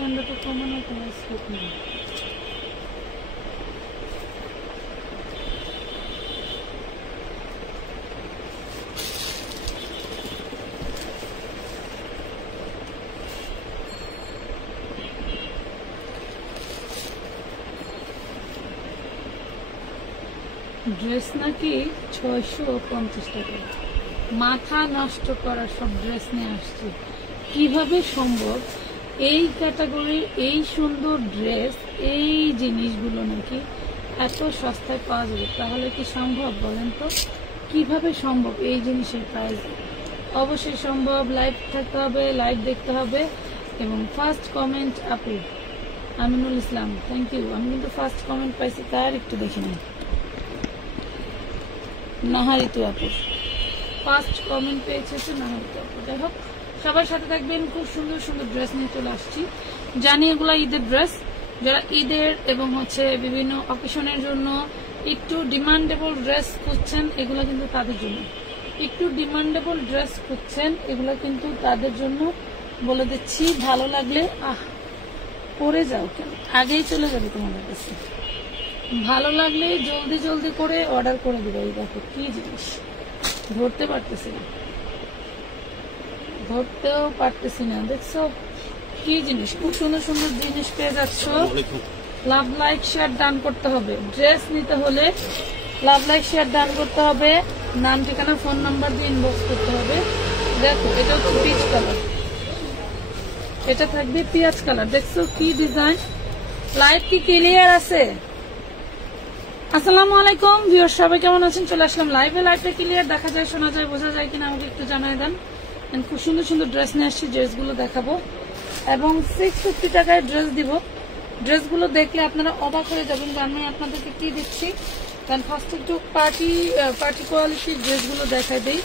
ঠান্ডাটা কমানোর কোনো স্কোপ নেই। ড্রেস নাকি 650 টাকা। মাথা নষ্ট করা সব ড্রেস নিয়ে আসছে। কিভাবে সম্ভব এই ক্যাটাগরির এই সুন্দর ড্রেস, এই জিনিসগুলো নাকি এত সস্তায় পাওয়া যাবে? তাহলে কি সম্ভব বলেন তো? কিভাবে সম্ভব এই জিনিসের প্রাইস? অবশ্যই সম্ভব। লাইভ থাকতে হবে, লাইভ দেখতে হবে। এবং ফার্স্ট কমেন্ট আপু আমিনুল ইসলাম, থ্যাংক ইউ। আমি কিন্তু ফার্স্ট কমেন্ট পাইছি, তার একটু দেখে নিই। নাহারিতু আপু ফার্স্ট কমেন্ট পেয়েছে তো নাহারিতু আপু। যাই হোক, সবার সাথে থাকবেন। খুব সুন্দর সুন্দর ড্রেস নিয়ে চলে আসছি। জানি এগুলা ঈদের ড্রেস। যারা ঈদের এবং বিভিন্ন অকেশনের জন্য একটু ডিমান্ডেবল ড্রেস খুঁজছেন, এগুলা কিন্তু তাদের জন্য। একটু ডিমান্ডেবল ড্রেস খুঁজছেন, এগুলা কিন্তু তাদের জন্য বলে দিচ্ছি। ভালো লাগলে পরে যাও, কেন আগেই চলে যাবে তোমাদের কাছে। ভালো লাগলে জলদি জলদি করে অর্ডার করে দিবে। এই দেখো কি জিনিস, ধরতে পারতেছি না, ধরতেও পারতেছি না। দেখছো কি জিনিস? খুব সুন্দর সুন্দর জিনিস পেয়ে যাচ্ছ। লাভ লাইক শেয়ার ডান করতে হবে। ড্রেস নিতে হলে লাভ লাইক শেয়ার ডান করতে হবে। নাম ঠিকানা ফোন নাম্বার দিয়ে ইনবক্স করতে হবে। দেখো এটা হচ্ছে পিচ কালার, এটা থাকবে পেঁয়াজ কালার। দেখছো কি ডিজাইন? লাইভ কি ক্লিয়ার আছে? আসসালামু আলাইকুম ভিউয়ার, সবাই কেমন আছেন? চলে আসলাম লাইভে। লাইভটা ক্লিয়ার দেখা যায়, শোনা যায়, বোঝা যায় কিনা আমাকে একটু জানাই দেন। খুব সুন্দর সুন্দর ড্রেস নিয়ে আসছি, ড্রেসগুলো দেখাবো এবং 650 টাকায় ড্রেস দিব। ড্রেসগুলো দেখলে আপনারা অবাক হয়ে যাবেন যে আমি আপনাদেরকে কি দিচ্ছি। কারণ ফার্স্ট একটু পার্টি কোয়ালিটির ড্রেসগুলো দেখাই দেই।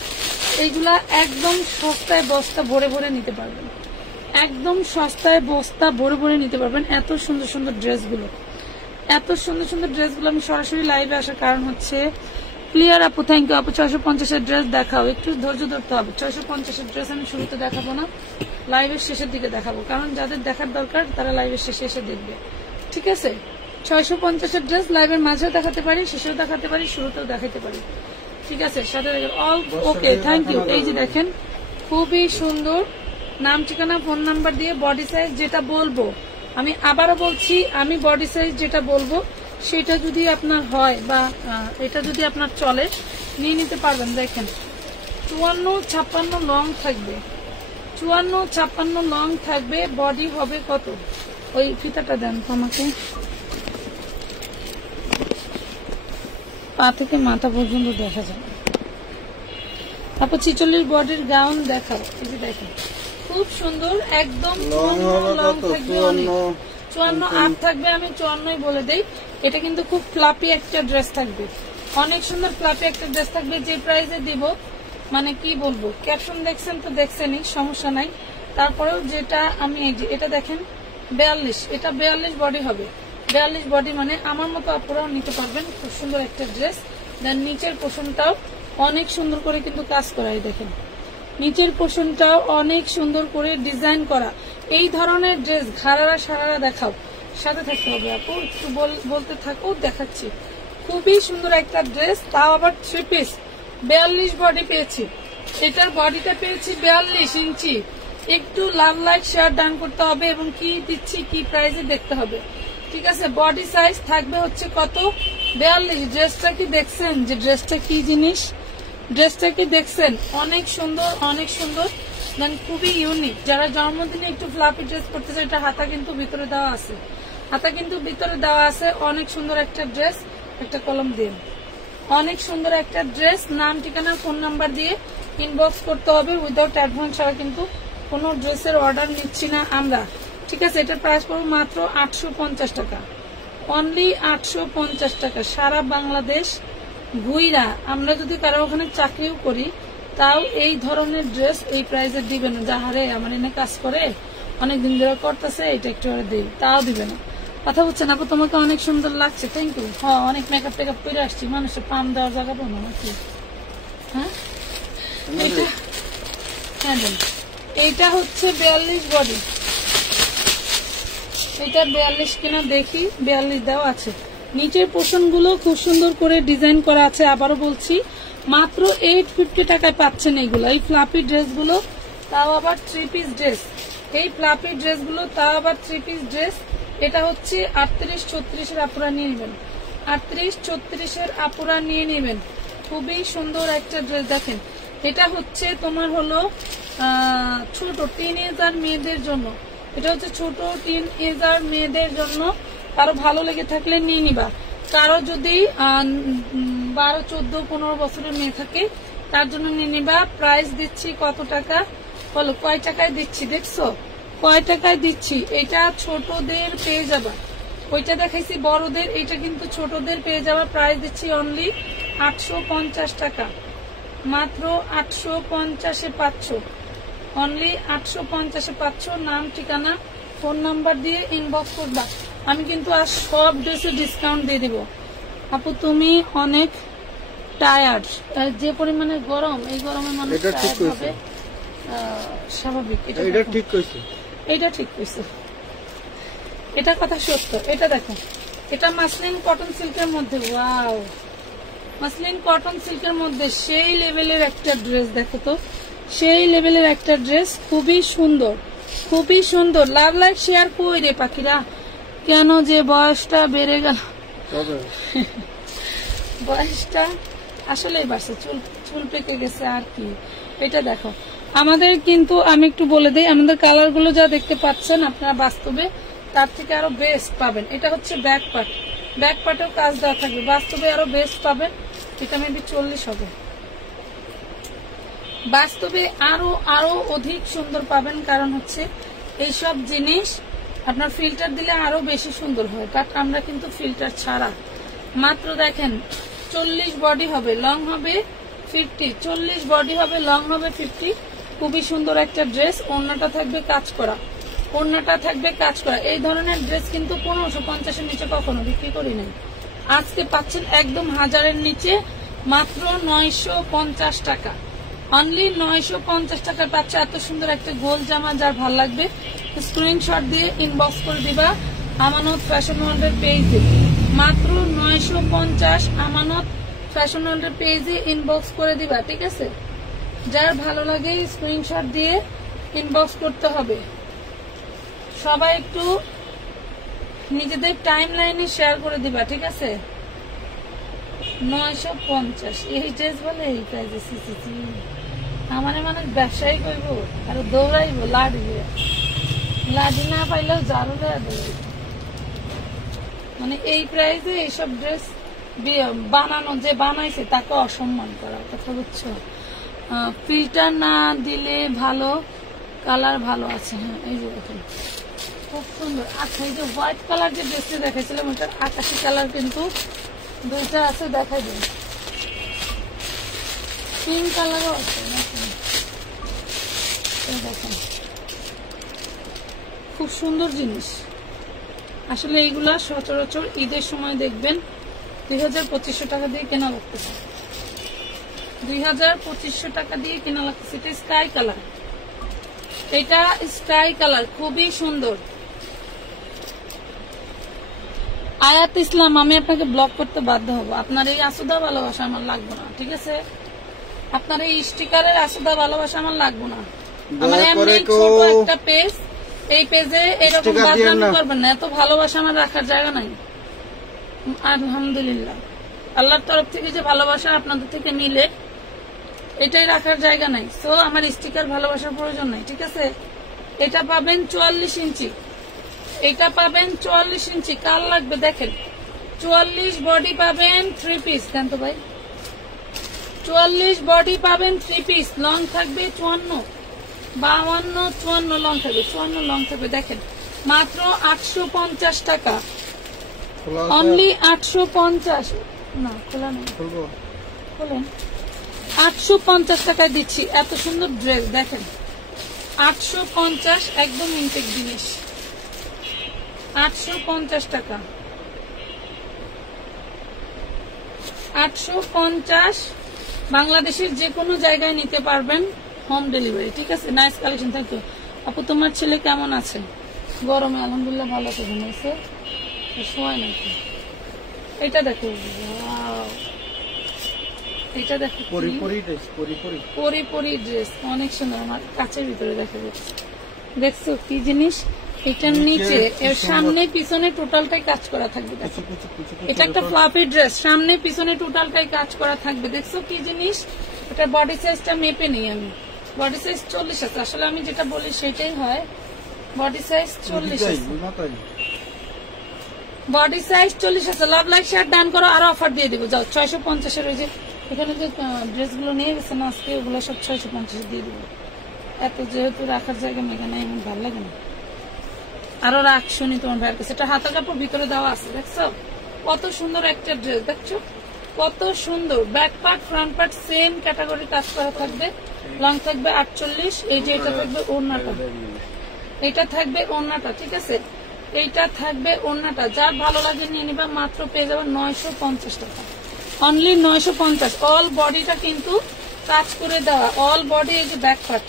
এইগুলা একদম সস্তায় বস্তা ভরে ভরে নিতে পারবেন, একদম সস্তায় বস্তা ভরে ভরে নিতে পারবেন। এত সুন্দর সুন্দর ড্রেসগুলো, এত সুন্দর সুন্দর ড্রেসগুলো। আমি সরাসরি লাইভে আসার কারণ হচ্ছে ক্লিয়ার আপু, থ্যাংক ইউ আপু। 650-এর ড্রেস দেখাও, একটু ধৈর্য ধরতে হবে। 650-এর ড্রেস আমি শুরুতে দেখাবো না, লাইভের শেষের দিকে দেখাবো। কারণ যাদের দেখার দরকার তারা লাইভের শেষে এসে দেখবে, ঠিক আছে? 650-এর ড্রেস লাইভের মাঝেও দেখাতে পারি, শেষেও দেখাতে পারি, শুরুতেও দেখাতে পারি, ঠিক আছে? সাথে অল ওকে, থ্যাংক ইউ। এই যে দেখেন খুবই সুন্দর। নাম ঠিকানা ফোন নাম্বার দিয়ে বডি সাইজ যেটা বলবো, আমি আবারও বলছি, আমি বডি সাইজ যেটা বলবো সেটা যদি আপনার হয় বা এটা যদি আপনার চলে নিয়ে নিতে পারবেন। দেখেন 54-56 লং থাকবে, 54-56 লং থাকবে। বডি হবে কত? ওই ফিতাটা দেন তো আমাকে, পা থেকে মাথা পর্যন্ত দেখা যাবে। তারপর 46 বডির গাউন দেখাও। এই যে দেখেন খুব সুন্দর, একদম লং থাকবে, 54-8 থাকবে। আমি 54 বলে দেই। এটা কিন্তু খুব ফ্লাপি একটা ড্রেস থাকবে, অনেক সুন্দর ফ্লাপি একটা ড্রেস থাকবে। যে প্রাইসে দিব মানে কি বলবো, ক্যাপশন দেখছেন তো দেখছেনই, সমস্যা নাই। তারপরেও যেটা আমি এটা দেখেন 42, এটা 42 বডি হবে। 42 বডি মানে আমার মতো আপনারাও নিতে পারবেন। খুব সুন্দর একটা ড্রেস। দেন নিচের পোর্শনটাও অনেক সুন্দর করে কিন্তু কাজ করা। দেখেন নিচের পোর্শনটাও অনেক সুন্দর করে ডিজাইন করা। এই ধরনের ড্রেস ঘাড়ারা সারারা দেখাও, সাথে থাকতে হবে আপু, একটু বলতে থাকো, দেখাচ্ছি। খুবই সুন্দর একটা ড্রেস, তাও আবার 3 পিস। 42 বডি পেয়েছি, এটার বডিটা পেয়েছি 42 ইঞ্চি। একটু লাভ লাইক শেয়ার ডান করতে হবে এবং কি দিচ্ছি কি প্রাইসে দেখতে হবে, ঠিক আছে? বডি সাইজ থাকবে হচ্ছে কত? 42। ড্রেসটা কি দেখছেন যে ড্রেসটা কি জিনিস? ড্রেসটা কি দেখছেন? অনেক সুন্দর, অনেক সুন্দর, দেন খুবই ইউনিক। যারা জন্মদিনে একটু ফ্লাপি ড্রেস করতে চায়, এটা হাতা কিন্তু ভিতরে দেওয়া আছে, হাতা কিন্তু ভিতরে দেওয়া আছে। অনেক সুন্দর একটা ড্রেস, একটা কলম দিয়ে অনেক সুন্দর একটা ড্রেস। নাম ঠিকানা ফোন নাম্বার দিয়ে ইনবক্স করতে হবে। উইদাউট অ্যাডভান্স ছাড়া কিন্তু কোনো ড্রেসের অর্ডার নিচ্ছি না আমরা, ঠিক আছে? এটার প্রাইস পড়বে মাত্র 850 টাকা, অনলি 850 টাকা। সারা বাংলাদেশ ঘুইরা আমরা যদি কারো ওখানে চাকরিও করি, তাও এই ধরনের ড্রেস এই প্রাইসে দিবে না। যাহারে আমার এনে কাজ করে অনেকদিন ধরে করতেছে, এটা একটু দিই, তাও দিবে না। কথা বলছেন আপু, তোমাকে অনেক সুন্দর লাগছে, থ্যাংক ইউ। হ্যাঁ, অনেক মেকআপ টেকআপ করে আসছি, মানুষের পাম দেওয়ার জায়গা পাবো নাকি? হ্যাঁ, এইটা হচ্ছে 42 বডি, এটা 42 কিনা দেখি, 42 দেওয়া আছে। নিচের পোর্শন গুলো খুব সুন্দর করে ডিজাইন করা আছে। আবারও বলছি, মাত্র 850 টাকায় পাচ্ছেন এইগুলো। এই ফ্লাপি ড্রেস গুলো, তাও আবার 3 পিস ড্রেস। এই ফ্লাপি ড্রেস গুলো তাও আবার 3 পিস ড্রেস। এটা হচ্ছে 38-36 আপুরা নিয়ে নেবেন, 38-36 আপুরা নিয়ে নেবেন। খুবই সুন্দর একটা ড্রেস। দেখেন, এটা হচ্ছে তোমার হলো ছোট টিনেজার মেয়েদের জন্য। এটা হচ্ছে ছোট টিনেজার মেয়েদের জন্য। কারো ভালো লেগে থাকলে নিয়ে নিবা। কারো যদি 12, 14, 15 বছরের মেয়ে থাকে তার জন্য নিয়ে নিবা। প্রাইস দিচ্ছি কত টাকা বলো, কয় টাকায় দিচ্ছি দেখছো, কয় টাকায় দিচ্ছি। এটা ছোটদের পেয়ে যাবা, ওইটা দেখাইছি বড়দের, এটা কিন্তু ছোটদের পেয়ে যাবা। প্রাইস দিচ্ছি অনলি 850 টাকা, মাত্র 850-এ পাচ্ছ, অনলি 850-এ পাচ্ছ। নাম, ঠিকানা, ফোন নাম্বার দিয়ে ইনবক্স করবা। আমি কিন্তু আর সব ড্রেসে ডিসকাউন্ট দিয়ে দিব। আপু তুমি অনেক টায়ার্ড, যে পরিমাণে গরম, এই গরমে মানুষ টায়ার্ড হবে, স্বাভাবিক। এটা ঠিক কইছে, এটা ঠিক কইছে, এটা কথা সত্য। এটা দেখো, এটা মাসলিন কটন সিল্কের মধ্যে, ওয়াও, মাসলিন কটন সিল্কের মধ্যে সেই লেভেলের একটা ড্রেস। দেখো তো, সেই লেভেলের একটা ড্রেস, খুবই সুন্দর, খুবই সুন্দর। লাভ লাইক শেয়ার কই রে পাখিরা, কেন যে বয়সটা বেড়ে গেল, বয়সটা আসলেই বাড়ছে, চুল পেকে গেছে আর কি। এটা দেখো, আমাদের কিন্তু আমি একটু বলে দিই, আমাদের কালার গুলো যা দেখতে পাচ্ছেন আপনারা বাস্তবে তার থেকে আরো বেস্ট পাবেন। এটা হচ্ছে ব্যাক পার্ট, ব্যাক পার্টেও কাজ দেওয়া থাকবে, বাস্তবে আরো বেস্ট পাবেন। এটা মেবি 40 হবে, বাস্তবে আরো আরো অধিক সুন্দর পাবেন। কারণ হচ্ছে এইসব জিনিস আপনার ফিল্টার দিলে আরো বেশি সুন্দর হয়, বাট আমরা কিন্তু ফিল্টার ছাড়া। মাত্র দেখেন 40 বডি হবে, লং হবে 50, 40 বডি হবে, লং হবে 50। খুবই সুন্দর একটা ড্রেস। ওড়নাটা থাকবে কাজ করা, ওড়নাটা থাকবে কাজ করা। এই ধরনের ড্রেস কিন্তু 1550-এর নিচে কখনো বিক্রি করি নাই। আজকে পাচ্ছেন একদম 1000-এর নিচে, মাত্র 950 টাকা, অনলি 950 টাকা পাচ্ছে। এত সুন্দর একটা গোল জামা, যার ভাল লাগবে স্ক্রিনশট দিয়ে ইনবক্স করে দিবা আমানত ফ্যাশন ওয়ার্ল্ডের পেজে। মাত্র 950, আমানত ফ্যাশন ওয়ার্ল্ডের পেজে ইনবক্স করে দিবা, ঠিক আছে? যার ভালো লাগে স্ক্রিনশট দিয়ে ইনবক্স করতে হবে। সবাই একটু নিজেদের টাইম লাইনে শেয়ার করে দিবা, ঠিক আছে? 950 এই ড্রেস বলে এই প্রাইজে, আমার মানুষ ব্যবসায়ী করবো আর দৌড়াইবো লাডি, লাডি না পাইলেও জারু দেবে। মানে এই প্রাইজে এইসব ড্রেস বানানো, যে বানাইছে তাকে অসম্মান করার কথা, বুঝছো? ফিল্টার না দিলে ভালো, কালার ভালো আছে। হ্যাঁ, এই যে দেখেন খুব সুন্দর। আচ্ছা, এই যে হোয়াইট কালার যে ড্রেসটা দেখাইছিলাম ওটার আকাশি কালার কিন্তু দুইটা আছে, দেখাই দিন। পিঙ্ক কালারও আছে, দেখেন খুব সুন্দর জিনিস। আসলে এইগুলা সচরাচর ঈদের সময় দেখবেন 2000-2500 টাকা দিয়ে কেনা লাগতেছে, 2000-2500 টাকা দিয়ে কেনা লাগতেছে। এটা স্কাই কালার, এটা স্কাই কালার, খুবই সুন্দর। আয়াত ইসলাম, আমি আপনাকে ব্লক করতে বাধ্য হবো। আপনার এই আসুদা ভালোবাসা আমার লাগবে না, ঠিক আছে? আপনার এই স্টিকারের আসুদা ভালোবাসা আমার লাগবে না। আমার এমনি ছোট একটা পেজ, এই পেজে এরকম বাদনামি করবেন না। এত ভালোবাসা আমার রাখার জায়গা নাই। আলহামদুলিল্লাহ, আল্লাহর তরফ থেকে যে ভালোবাসা আপনাদের থেকে মিলে, এটাই রাখার জায়গা নাই। সো আমার স্টিকার ভালোবাসার প্রয়োজন নাই, ঠিক আছে? এটা পাবেন 44 ইঞ্চি, এটা পাবেন 44 ইঞ্চি। কাল লাগবে দেখেন, 44 বডি পাবেন 3 পিস। দেন তো ভাই, 44 বডি পাবেন 3 পিস। লং থাকবে 54, 52, 54 লং থাকবে, 54 লং থাকবে। দেখেন মাত্র 850 টাকা, অনলি 850। না খোলা নেই, খোলেন। 850 টাকায় দিচ্ছি এত সুন্দর ড্রেস। দেখেন 850, একদম ইনটেক জিনিস, 850 টাকা, 850। বাংলাদেশের যে কোনো জায়গায় নিতে পারবেন, হোম ডেলিভারি, ঠিক আছে? Nice collection. থ্যাংক ইউ আপু। তোমার ছেলে কেমন আছে? গরমে আলহামদুলিল্লাহ ভালো তো ঘুমাইছে, শোয় নাকি। এটা দেখো, এটা দেখো পরি পরি ড্রেস, অনেক সুন্দর। আমার কাছের ভিতরে দেখা যাচ্ছে, দেখছো কি জিনিস? এটার নিচে এর সামনে পিছনে টোটালটাই কাজ করা থাকবে। দেখো এটা একটা ফ্লাফি ড্রেস, সামনে পিছনে টোটালটাই কাজ করা থাকবে। দেখছো কি জিনিস? এটা বডি সাইজটা মেপে নেই আমি, বডি সাইজ 40 আছে। আসলে আমি যেটা বলি সেটাই হয়, বডি সাইজ 40 আছে, বডি সাইজ 40 আছে। লাভ লাইক শেয়ার ডান করো, আরো অফার দিয়ে দিব। যাও 650 এর ওই যে এখানে যে ড্রেসগুলো নিয়ে গেছে না আজকে, ওগুলো সব 650 দিয়ে দিব। এত যেহেতু রাখার জায়গা মেঘা নাই, এমন ভালো লাগে না। আরো রাখছনি তোমার ভাইয়ের কাছে। এটা হাতা কাপড় ভিতরে দেওয়া আছে, দেখছো কত সুন্দর একটা ড্রেস, দেখছো কত সুন্দর। Back part front part same category কাজ করা থাকবে। লং থাকবে 48। এই যে এটা থাকবে ওড়নাটা, এটা থাকবে ওড়নাটা, ঠিক আছে? এইটা থাকবে ওড়নাটা। যার ভালো লাগে নিয়ে নিবা, মাত্র পেয়ে যাবে 950 টাকা, অনলি 950। অল বডিটা কিন্তু কাজ করে দেওয়া, অল বডি। এই যে ব্যাক পার্ট,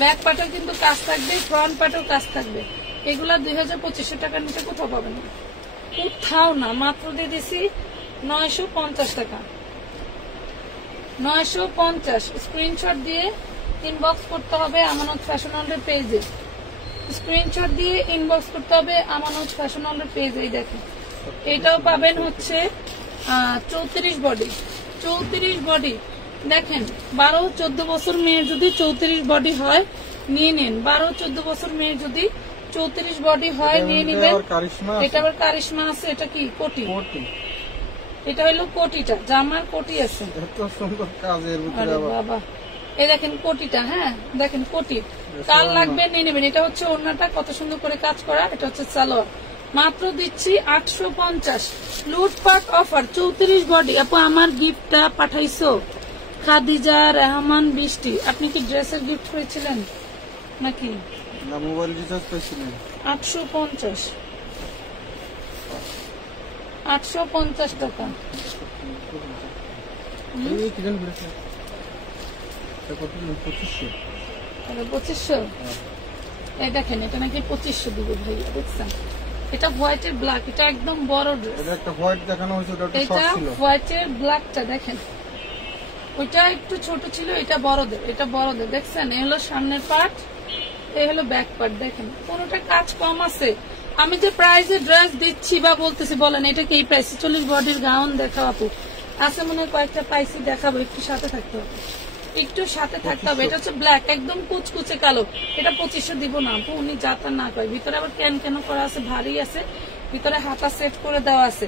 ব্যাক পার্টেও কিন্তু কাজ থাকবে, ফ্রন্ট পার্টেও কাজ থাকবে। এগুলা 2500 টাকার নিচে কোথাও পাবেন না, কোথাও না। মাত্র দিয়ে দিছি 950 টাকা, 950। স্ক্রিনশট দিয়ে ইনবক্স করতে হবে আমানত ফ্যাশন ওয়ার্ল্ডের পেজে, স্ক্রিনশট দিয়ে ইনবক্স করতে হবে আমানত ফ্যাশন ওয়ার্ল্ডের পেজে। দেখেন এটাও পাবেন হচ্ছে 34 বডি, 34 বডি। দেখেন 12-14 বছর মেয়ের যদি 34 বডি হয় নিয়ে নেন, 12-14 বছর মেয়ের যদি 34 বডি হয় নিয়ে নিবেন। এটা আবার কারিশমা আছে। এটা কি কোটি? এটা হলো কোটিটা, জামার কোটি আছে। বাবা এই দেখেন কোটিটা, হ্যাঁ দেখেন কোটি। কার লাগবে নিয়ে নেবেন। এটা হচ্ছে ওড়নাটা, কত সুন্দর করে কাজ করা। এটা হচ্ছে সালোয়ার। মাত্র দিচ্ছি 850। লুটপাট অফার, 34 বডি। আপু আমার গিফটটা পাঠাইছো? খাদিজা রহমান বৃষ্টি। আপনি কি ড্রেসের গিফট করেছিলেন নাকি? না, মোবাইল রিচার্জ করেছিলেন। 850, 850 টাকা। 2500। এই দেখেন এটা নাকি 2500 দিব ভাইয়া, দেখছেন? এটা হোয়াইটের ব্ল্যাক, এটা একদম বড় ড্রেস। এটা হোয়াইট দেখানো হয়েছে, এটা হোয়াইটের ব্ল্যাকটা দেখেন, ওইটা একটু ছোট ছিল, এটা বড়দের, এটা বড়দের। দেখছেন এই হলো সামনের পার্ট, এই হলো ব্যাক পার্ট। দেখেন কোনটা কাজ কম আছে। আমি যে প্রাইসে ড্রেস দিচ্ছি বা বলতেছি, বলেন এটা কি এই প্রাইস? 40 বডির গাউন দেখাও আপু, আছে মনে হয় কয়েকটা পাইছি, দেখাবো। একটু সাথে থাকতে হবে, একটু সাথে থাকতে হবে। এটা হচ্ছে ব্ল্যাক, একদম কুচকুচে কালো। এটা 2500 দিব না আপু, উনি যাতা না কয়। ভিতরে আবার কেন কেন করা আছে, ভারী আছে। ভিতরে হাতা সেট করে দেওয়া আছে।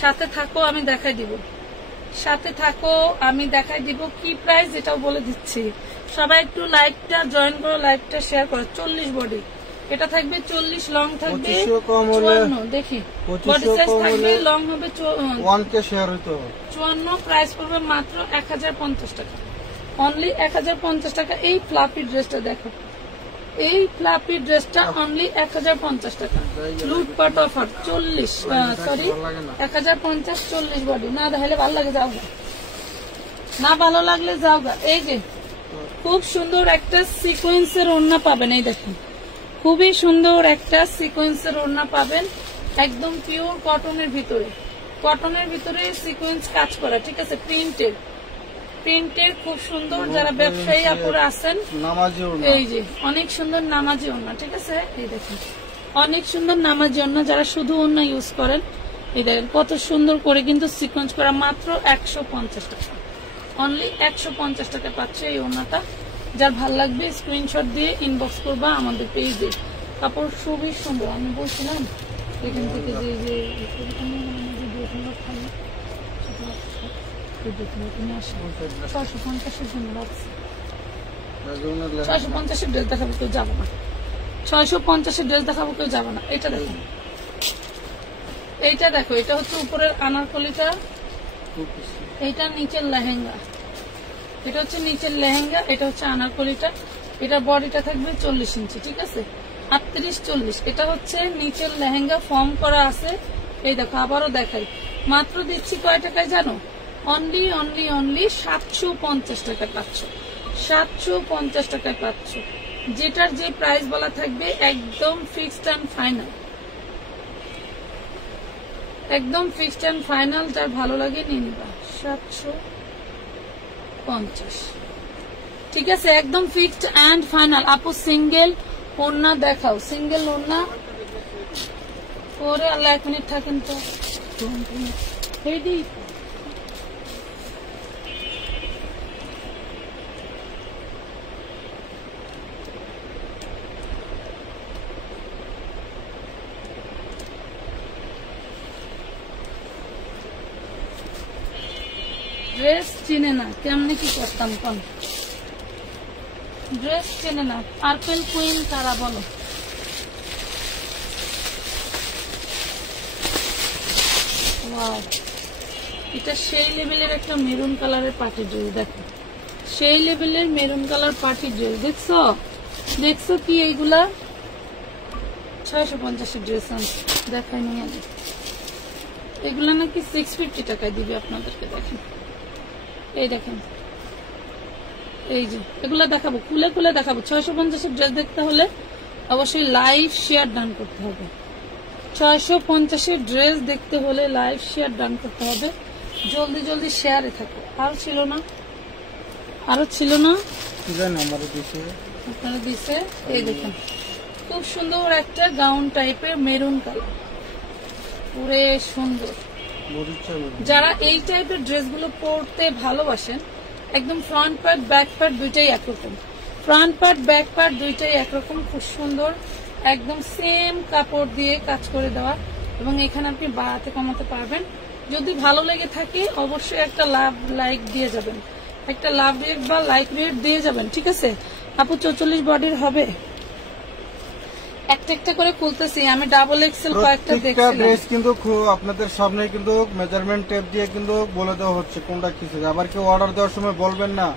সাথে থাকো, আমি দেখাই দিব। সাথে থাকো, আমি দেখাই দিব কি প্রাইস, এটাও বলে দিচ্ছি। সবাই একটু লাইকটা জয়েন করো, লাইকটা শেয়ার করো। 40 বডি, এটা থাকবে 40, লং থাকবে 54। দেখি বডি সাইজ থাকবে, লং হবে 54, প্রাইস পড়বে মাত্র 1050 টাকা, অনলি 1050 টাকা। এই ফ্লাফি ড্রেসটা দেখো, এই ফ্লাফি ড্রেসটা অনলি 1050 টাকা। লুটপাট অফার 40, সরি 1050, 40 বডি। না দেখাইলে ভালো লাগে, যাও গা, না ভালো লাগলে যাও গা। এই যে খুব সুন্দর একটা সিকোয়েন্সের ওড়না পাবেন, এই দেখেন খুবই সুন্দর একটা সিকোয়েন্সের ওড়না পাবেন, একদম পিওর কটনের ভিতরে, কটনের ভিতরে সিকোয়েন্স কাজ করা, ঠিক আছে? প্রিন্টেড, প্রিন্টের খুব সুন্দর। যারা ব্যবসায়ী আপুরা আছেন, এই যে অনেক সুন্দর নামাজি ওড়না, ঠিক আছে? এই দেখেন অনেক সুন্দর নামাজি ওড়না। যারা শুধু ওড়না ইউজ করেন, এই দেখেন কত সুন্দর করে কিন্তু সিকোয়েন্স করা। মাত্র 150 টাকা, অনলি 150 টাকা পাচ্ছে এই ওড়নাটা। যার ভাল লাগবে স্ক্রিনশট দিয়ে ইনবক্স করবা আমাদের পেজে। কাপড় খুবই সুন্দর, আমি বলছিলাম এখান থেকে যে যে 650-এর জন্য রাখছি। 650-এর ড্রেস দেখাবো, কেউ যাবো না। 650-এর ড্রেস দেখাবো, কেউ যাবো না। এটা দেখো, এইটা দেখো, এটা হচ্ছে উপরের আনারকলিটা, এইটা নিচের লেহেঙ্গা, এটা হচ্ছে নিচের লেহেঙ্গা, এটা হচ্ছে আনারকলিটা। এটা বডিটা থাকবে 40 ইঞ্চি, ঠিক আছে? 38-40। এটা হচ্ছে নিচের লেহেঙ্গা, ফর্ম করা আছে। এই দেখো আবারও দেখাই, মাত্র দিচ্ছি কয় টাকায় জানো? অনলি অনলি অনলি 750 টাকা পাচ্ছ, 750 টাকায় পাচ্ছ। যেটার যে প্রাইস বলা থাকবে একদম ফিক্সড এন্ড ফাইনাল, একদম ফিক্সড এন্ড ফাইনাল। যার ভালো লাগে নিয়ে নিবা। 750, ঠিক আছে, একদম ফিক্সড এন্ড ফাইনাল। আপু সিঙ্গেল ওড়না দেখাও, সিঙ্গেল ওড়না। ওরে আল্লাহ, 1 মিনিট থাকেন তো। ড্রেস চিনে না, কেমনে কি করতাম কোন? ড্রেস চেনে না। পার্পল কুইন কারা বলো? এটা সেই লেভেলের একটা মেরুন কালারের পার্টি ড্রেস। দেখো সেই লেভেলের মেরুন কালার পার্টি ড্রেস। দেখছো দেখছো কি এইগুলা? 650 ড্রেস দেখাই নিয়ে আগে। এগুলা নাকি 650 টাকায় দিবে আপনাদেরকে। দেখেন এই দেখেন, এই যে এগুলা দেখাবো, খুলে খুলে দেখাবো। 650 ড্রেস দেখতে হলে অবশ্যই লাইভ শেয়ার ডান করতে হবে। 650 ড্রেস দেখতে হলে লাইভ শেয়ার ডান করতে হবে। জলদি জলদি শেয়ারে থাকো। আর ছিল না, আরো ছিল না, আপনারা দিছে। এই দেখেন খুব সুন্দর একটা গাউন টাইপের মেরুন কালার, পুরে সুন্দর। যারা এই টাইপের ড্রেসগুলো পরতে ভালোবাসেন, একদম ফ্রন্ট পার্ট ব্যাক পার্ট দুইটাই একরকম, ফ্রন্ট পার্ট ব্যাক পার্ট দুইটাই একরকম, খুব সুন্দর, একদম সেম কাপড় দিয়ে কাজ করে দেওয়া। এবং এখানে আপনি বাড়াতে কমাতে পারবেন। যদি ভালো লেগে থাকে অবশ্যই একটা লাভ লাইক দিয়ে যাবেন, একটা লাভ রেট বা লাইক রেট দিয়ে যাবেন, ঠিক আছে? আপু 44 বডির হবে? একটা একটা করে খুলতেছি আমি। ডাবল এক্সেল কয়েকটা দেখছিলাম। ড্রেস কিন্তু আপনাদের সামনে কিন্তু মেজারমেন্ট টেপ দিয়ে কিন্তু বলে দেওয়া হচ্ছে কোনটা কিছু। আবার কেউ অর্ডার দেওয়ার সময় বলবেন না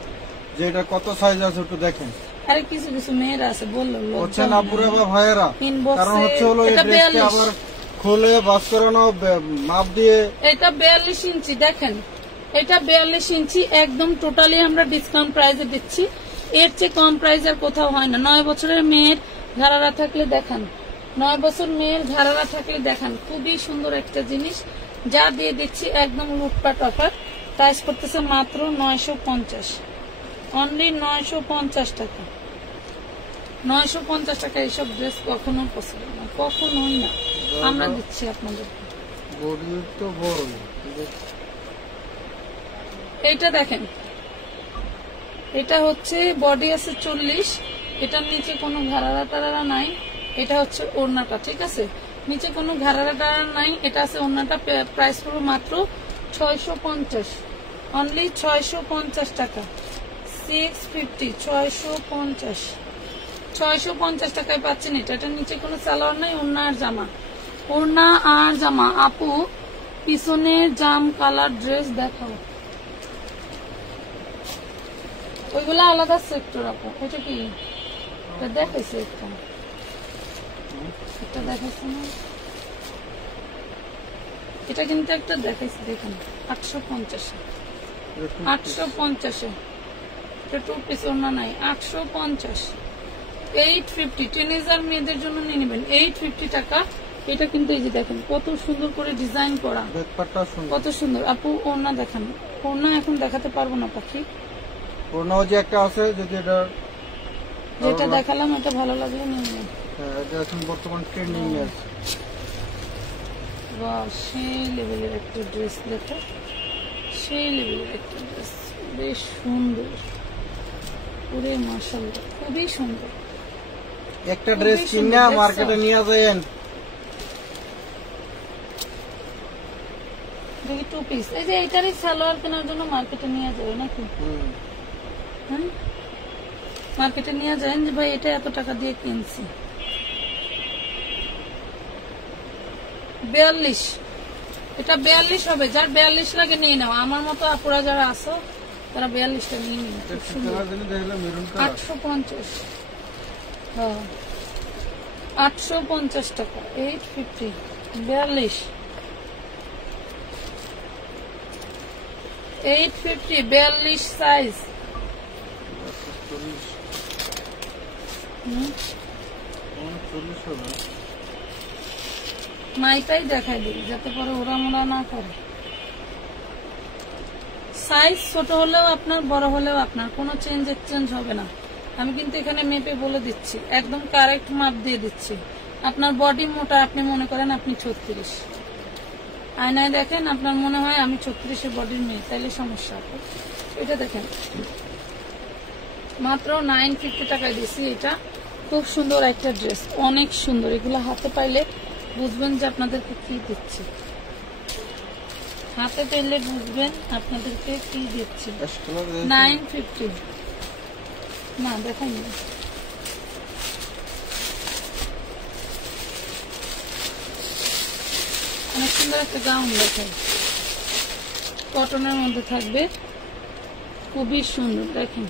যে এটা কত সাইজ আছে, একটু দেখেন। আরে কিছু কিছু মেয়েরা আছে বললো হচ্ছে না পুরো বা ভাইয়েরা, কারণ হচ্ছে হলো এই ড্রেসটা আবার খুলে বাস করানো মাপ দিয়ে। এটা 42 ইঞ্চি, দেখেন এটা 42 ইঞ্চি, একদম টোটালি আমরা ডিসকাউন্ট প্রাইসে দিচ্ছি। এর চেয়ে কম প্রাইস আর কোথাও হয় না। 9 বছরের মেয়ের ঘাড়ারা থাকলে দেখান, 9 বছর মেয়ের ঘাড়ারা থাকলে দেখান। খুবই সুন্দর একটা জিনিস, যা দিয়ে দিচ্ছি একদম লুটপাট অফার। প্রাইস করতেছে মাত্র 950, অনলি 950 টাকা। 950 টাকা। এইসব ড্রেস কখনো পসিবল না, কখনোই না। আমরা দিচ্ছি আপনাদের। এইটা দেখেন, এটা হচ্ছে বডি আছে 40, এটার নিচে কোনো ঘাড়ারা টারারা নাই। এটা হচ্ছে ওড়নাটা, ঠিক আছে? নিচে কোনো ঘাড়ারা টারারা নাই। এটা আছে ওড়নাটা। প্রাইস পড়বে মাত্র 650, অনলি 650 টাকা। 650, 650 টাকায় পাচ্ছেন এটা। এটার নিচে কোনো সালোয়ার নাই, ওড়না আর জামা, ওড়না আর জামা। আপু পিছনের জাম কালার ড্রেস দেখাও। ওইগুলা আলাদা সেক্টর আপু। এটা কি দেখাইছে? একটা দেখাইছে না, এটা কিন্তু একটা দেখাইছে। দেখেন 850, 850 এটা 2 পিস ওড়না নাই। 850, 850। টিনেজার মেয়েদের জন্য নিয়ে নেবেন 850 টাকা। এটা কিন্তু এই যে দেখেন কত সুন্দর করে ডিজাইন করা, কত সুন্দর। আপু ওড়না দেখান। ওড়না এখন দেখাতে পারবো না পাখি। ওড়না যে একটা আছে, যদি এটা যেটা দেখালাম এটা ভালো লাগলে নিয়ে নেবেন। এটা এখন বর্তমান ট্রেন্ডিং এ আছে। বাহ, সেই লেভেলের একটা ড্রেস দেখো, সেই লেভেলের একটা ড্রেস, বেশ সুন্দর। পুরো মাশাআল্লাহ, খুবই সুন্দর। একটা ড্রেস কিনে মার্কেটে নিয়ে যাবেন। দেখি 2 পিস। এই যে এটারই সালোয়ার কেনার জন্য মার্কেটে নিয়ে যাবে নাকি? হ্যাঁ, মার্কেটে নিয়ে যান যে ভাই এটা এত টাকা দিয়ে কিনছি। 42, এটা 42 হবে। যার 42 লাগে নিয়ে নাও। আমার মতো আপুরা যারা আছো তারা 42টা নিয়ে নিন। 850, হ্যাঁ 850 টাকা। 850, 42, 850, 42 সাইজ। 39 হবে। মাইটাই দেখাই দিই যাতে পরে ওরা মোড়া না করে। সাইজ ছোট হলেও আপনার, বড় হলেও আপনার, কোনো চেঞ্জ এক্সচেঞ্জ হবে না। আমি কিন্তু এখানে মেপে বলে দিচ্ছি, একদম কারেক্ট মাপ দিয়ে দিচ্ছি। আপনার বডি মোটা, আপনি মনে করেন আপনি 36, আয়নায় দেখেন আপনার মনে হয় আমি 36 বডির মেয়ে, তাইলে সমস্যা হবে। এটা দেখেন মাত্র 950 টাকায় দিচ্ছি। এটা খুব সুন্দর একটা ড্রেস, অনেক সুন্দর। এগুলো হাতে পাইলে বুঝবেন যে আপনাদেরকে কি দিচ্ছি, হাতে পেলে বুঝবেন আপনাদেরকে কি দিচ্ছি। 950 না দেখাইনি। অনেক সুন্দর একটা গাউন দেখেন, কটনের মধ্যে থাকবে, খুবই সুন্দর। দেখেন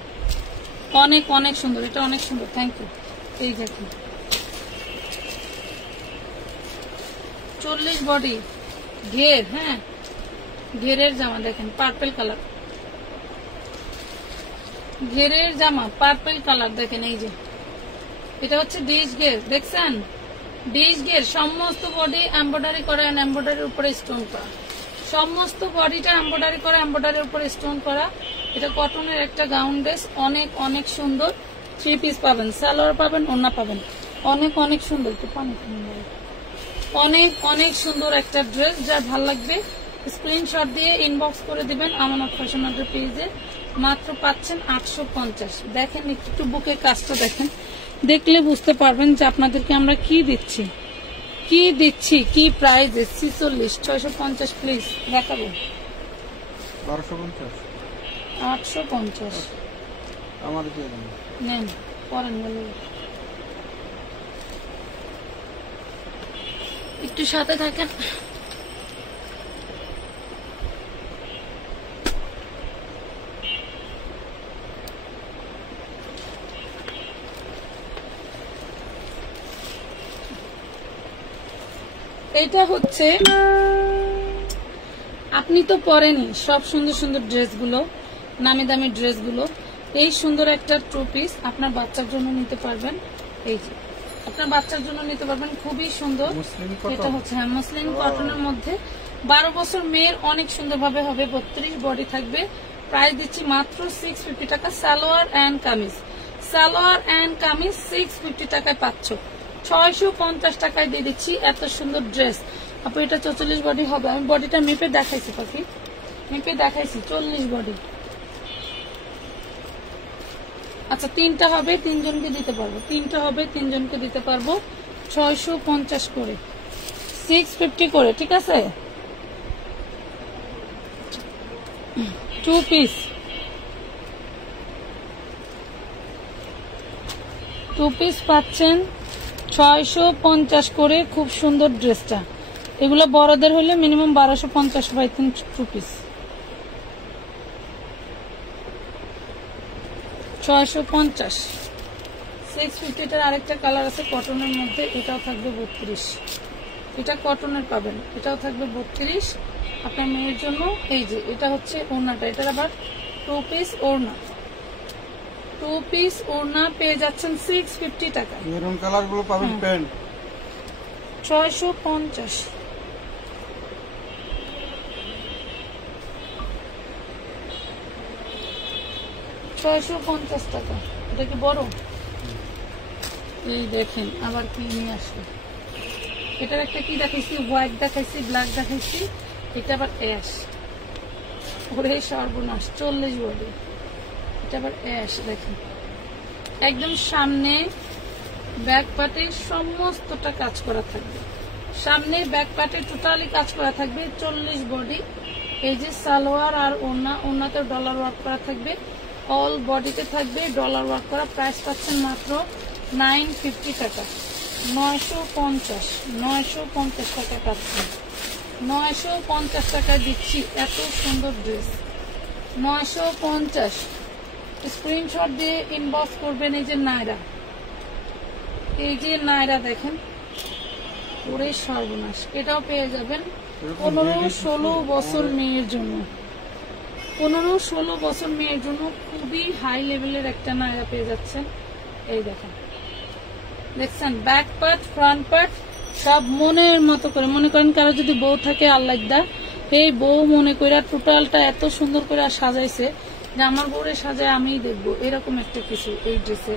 অনেক অনেক সুন্দর, এটা অনেক সুন্দর। Thank you. এই দেখেন 40 বডি ঘের, হ্যাঁ ঘেরের জামা দেখেন, পার্পল কালার ঘেরের জামা, পার্পল কালার দেখেন। এই যে এটা হচ্ছে ডিশ ঘের, দেখছেন ডিশ ঘের। সমস্ত বডি এমব্রয়ডারি করা, এমব্রয়ডারির উপরে স্টোন করা, সমস্ত বডিটা এমব্রয়ডারি করা, এমব্রয়ডারির উপরে স্টোন করা। এটা কটনের একটা গাউন ড্রেস, অনেক অনেক সুন্দর। 3 পিস পাবেন, সালোয়ার পাবেন, ওড়না পাবেন, অনেক অনেক সুন্দর। একটু পানি অনেক অনেক সুন্দর একটা ড্রেস। যার ভালো লাগবে স্ক্রিনশট দিয়ে ইনবক্স করে দিবেন আমানত ফ্যাশনের পেজে। মাত্র পাচ্ছেন 850। দেখেন একটু বুকের কাজটা দেখেন, দেখলে বুঝতে পারবেন যে আপনাদেরকে আমরা কি দিচ্ছি, কি দিচ্ছি, কি প্রাইজে। 46 650 প্লিজ দেখাবো। 1250 850 আমার দিয়ে দেন, নেন পরেন বলে একটু সাথে থাকেন। এটা হচ্ছে, আপনি তো পরেনি সব সুন্দর সুন্দর ড্রেসগুলো, নামি দামি ড্রেসগুলো। এই সুন্দর একটা 2 পিস আপনার বাচ্চার জন্য নিতে পারবেন। এই যে আপনার বাচ্চার জন্য নিতে পারবেন, খুবই সুন্দর। এটা হচ্ছে হ্যাঁ মসলিন কটনের মধ্যে, 12 বছর মেয়ের অনেক সুন্দরভাবে হবে। 32 বডি থাকবে। প্রাইস দিচ্ছি মাত্র 650 টাকা। সালোয়ার এন্ড কামিজ, সালোয়ার এন্ড কামিজ 650 টাকায় পাচ্ছ। 650 টাকায় দিয়ে দিচ্ছি এত সুন্দর ড্রেস। আপু এটা 44 বডি হবে। আমি বডিটা মেপে দেখাইছি, পাখি মেপে দেখাইছি 40 বডি। আচ্ছা 3টা হবে, 3 জনকে দিতে পারবো। 3টা হবে, 3 জনকে দিতে পারবো। 650 করে, 650 করে, ঠিক আছে। 2 পিস, 2 পিস পাচ্ছেন 650 করে। খুব সুন্দর ড্রেসটা। এগুলো বড়দের হলে মিনিমাম 1250 পাইতেন 2 পিস। 650, 650টার আরেকটা কালার আছে কটনের মধ্যে, এটাও থাকবে 32। এটা কটনের পাবেন, এটাও থাকবে 32 আপনার মেয়ের জন্য। এই যে এটা হচ্ছে ওড়নাটা, এটার আবার 2 পিস ওড়না, 2 পিস ওড়না পেয়ে যাচ্ছেন 650 টাকা। মেরুন কালার গুলো পাবেন প্যান্ট 650। টাকা। এটা কি বড়? এই দেখেন আবার কি নিয়ে আসলো। এটার একটা কি দেখাইছি, হোয়াইট দেখাইছি, ব্ল্যাক দেখাইছি, এটা আবার অ্যাশ। ওরে সর্বনাশ, 40 বডি। এটা আবার অ্যাশ। দেখেন একদম সামনে ব্যাক পার্টে সমস্তটা কাজ করা থাকবে, সামনে ব্যাক পার্টে টোটালি কাজ করা থাকবে। 40 বডি। এই যে সালোয়ার আর ওড়না, ওড়নাতে ডলার ওয়ার্ক করা থাকবে, অল বডিতে থাকবে ডলার ওয়ার্ক করা। প্রাইস পাচ্ছেন মাত্র 950 টাকা। 950 টাকা পাচ্ছেন। 950 টাকা দিচ্ছি এত সুন্দর ড্রেস। 950 স্ক্রিনশট দিয়ে ইনবক্স করবেন। এই যে নায়রা, এই যে নায়রা দেখেন, ওরে সর্বনাশ। এটাও পেয়ে যাবেন 15-16 বছর মেয়ের জন্য। 15-16 বছর মেয়ের জন্য খুবই হাই লেভেলের একটা নায়রা পেয়ে যাচ্ছেন। এই দেখেন দেখছেন ব্যাক পার্ট ফ্রন্ট পার্ট সব মনের মতো করে, মনে করেন কারো যদি বউ থাকে আল্লাহ দা, এই বউ মনে করে টোটালটা এত সুন্দর করে সাজাইছে যে আমার বউরে সাজায় আমিই দেখবো, এরকম একটা কিছু এই ড্রেসে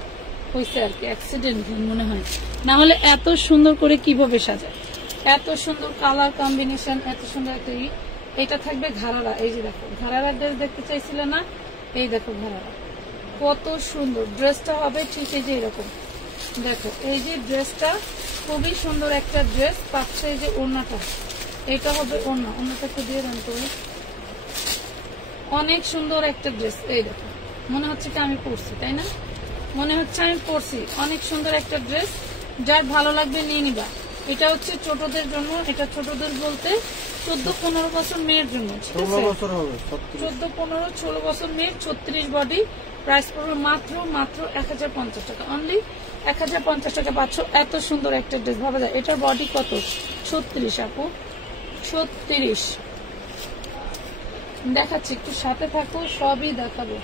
হয়েছে আর কি, অ্যাক্সিডেন্ট মনে হয়, না হলে এত সুন্দর করে কিভাবে সাজায়, এত সুন্দর কালার কম্বিনেশন, এত সুন্দর একটা এটা থাকবে ঘাড়ারা। এই যে দেখো ঘাড়ারা ড্রেস দেখতে চাইছিলে না, এই দেখো ঘাড়ারা কত সুন্দর ড্রেসটা হবে, ঠিক এই যে এরকম দেখো, এই যে ড্রেসটা খুবই সুন্দর একটা ড্রেস পাচ্ছে। এই যে ওড়নাটা, এটা হবে ওড়না, ওড়নাটা একটু দিয়ে দেন তো, অনেক সুন্দর একটা ড্রেস। এই দেখো মনে হচ্ছে কি আমি পরছি, তাই না, মনে হচ্ছে আমি পরছি, অনেক সুন্দর একটা ড্রেস, যার ভালো লাগবে নিয়ে নিবা। এটা হচ্ছে ছোটদের জন্য, এটা ছোটদের বলতে 14-15 বছর মেয়ের জন্য, ঠিক আছে, 14-15-16 বছর মেয়ের, 36 বডি, প্রাইস পড়বে মাত্র 1050 টাকা, অনলি 1050 টাকা পাচ্ছ এত সুন্দর একটা ড্রেস। ভাবা যায় এটার বডি কত, 36 আপু, 36 দেখাচ্ছি, একটু সাথে থাকো সবই দেখাবো,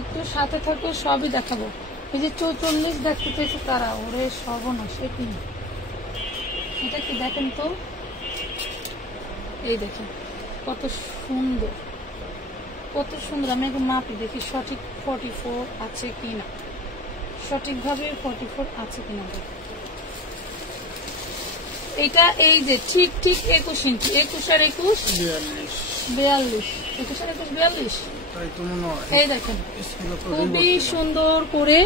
একটু সাথে থাকো সবই দেখাবো। এই যে 44 দেখতে চাইছে তারা, ওরে সর্বনাশ, এটা কি দেখেন তো, এই দেখেন কত সুন্দর, কত সুন্দর। আমি একটু মাপি দেখি সঠিক 44 আছে কিনা, সঠিকভাবে 44 আছে কিনা। এটা এই যে ঠিক 21 ইঞ্চি, 21 আর 21 42, 21 আর 21 42, এই দেখেন খুবই সুন্দর করে,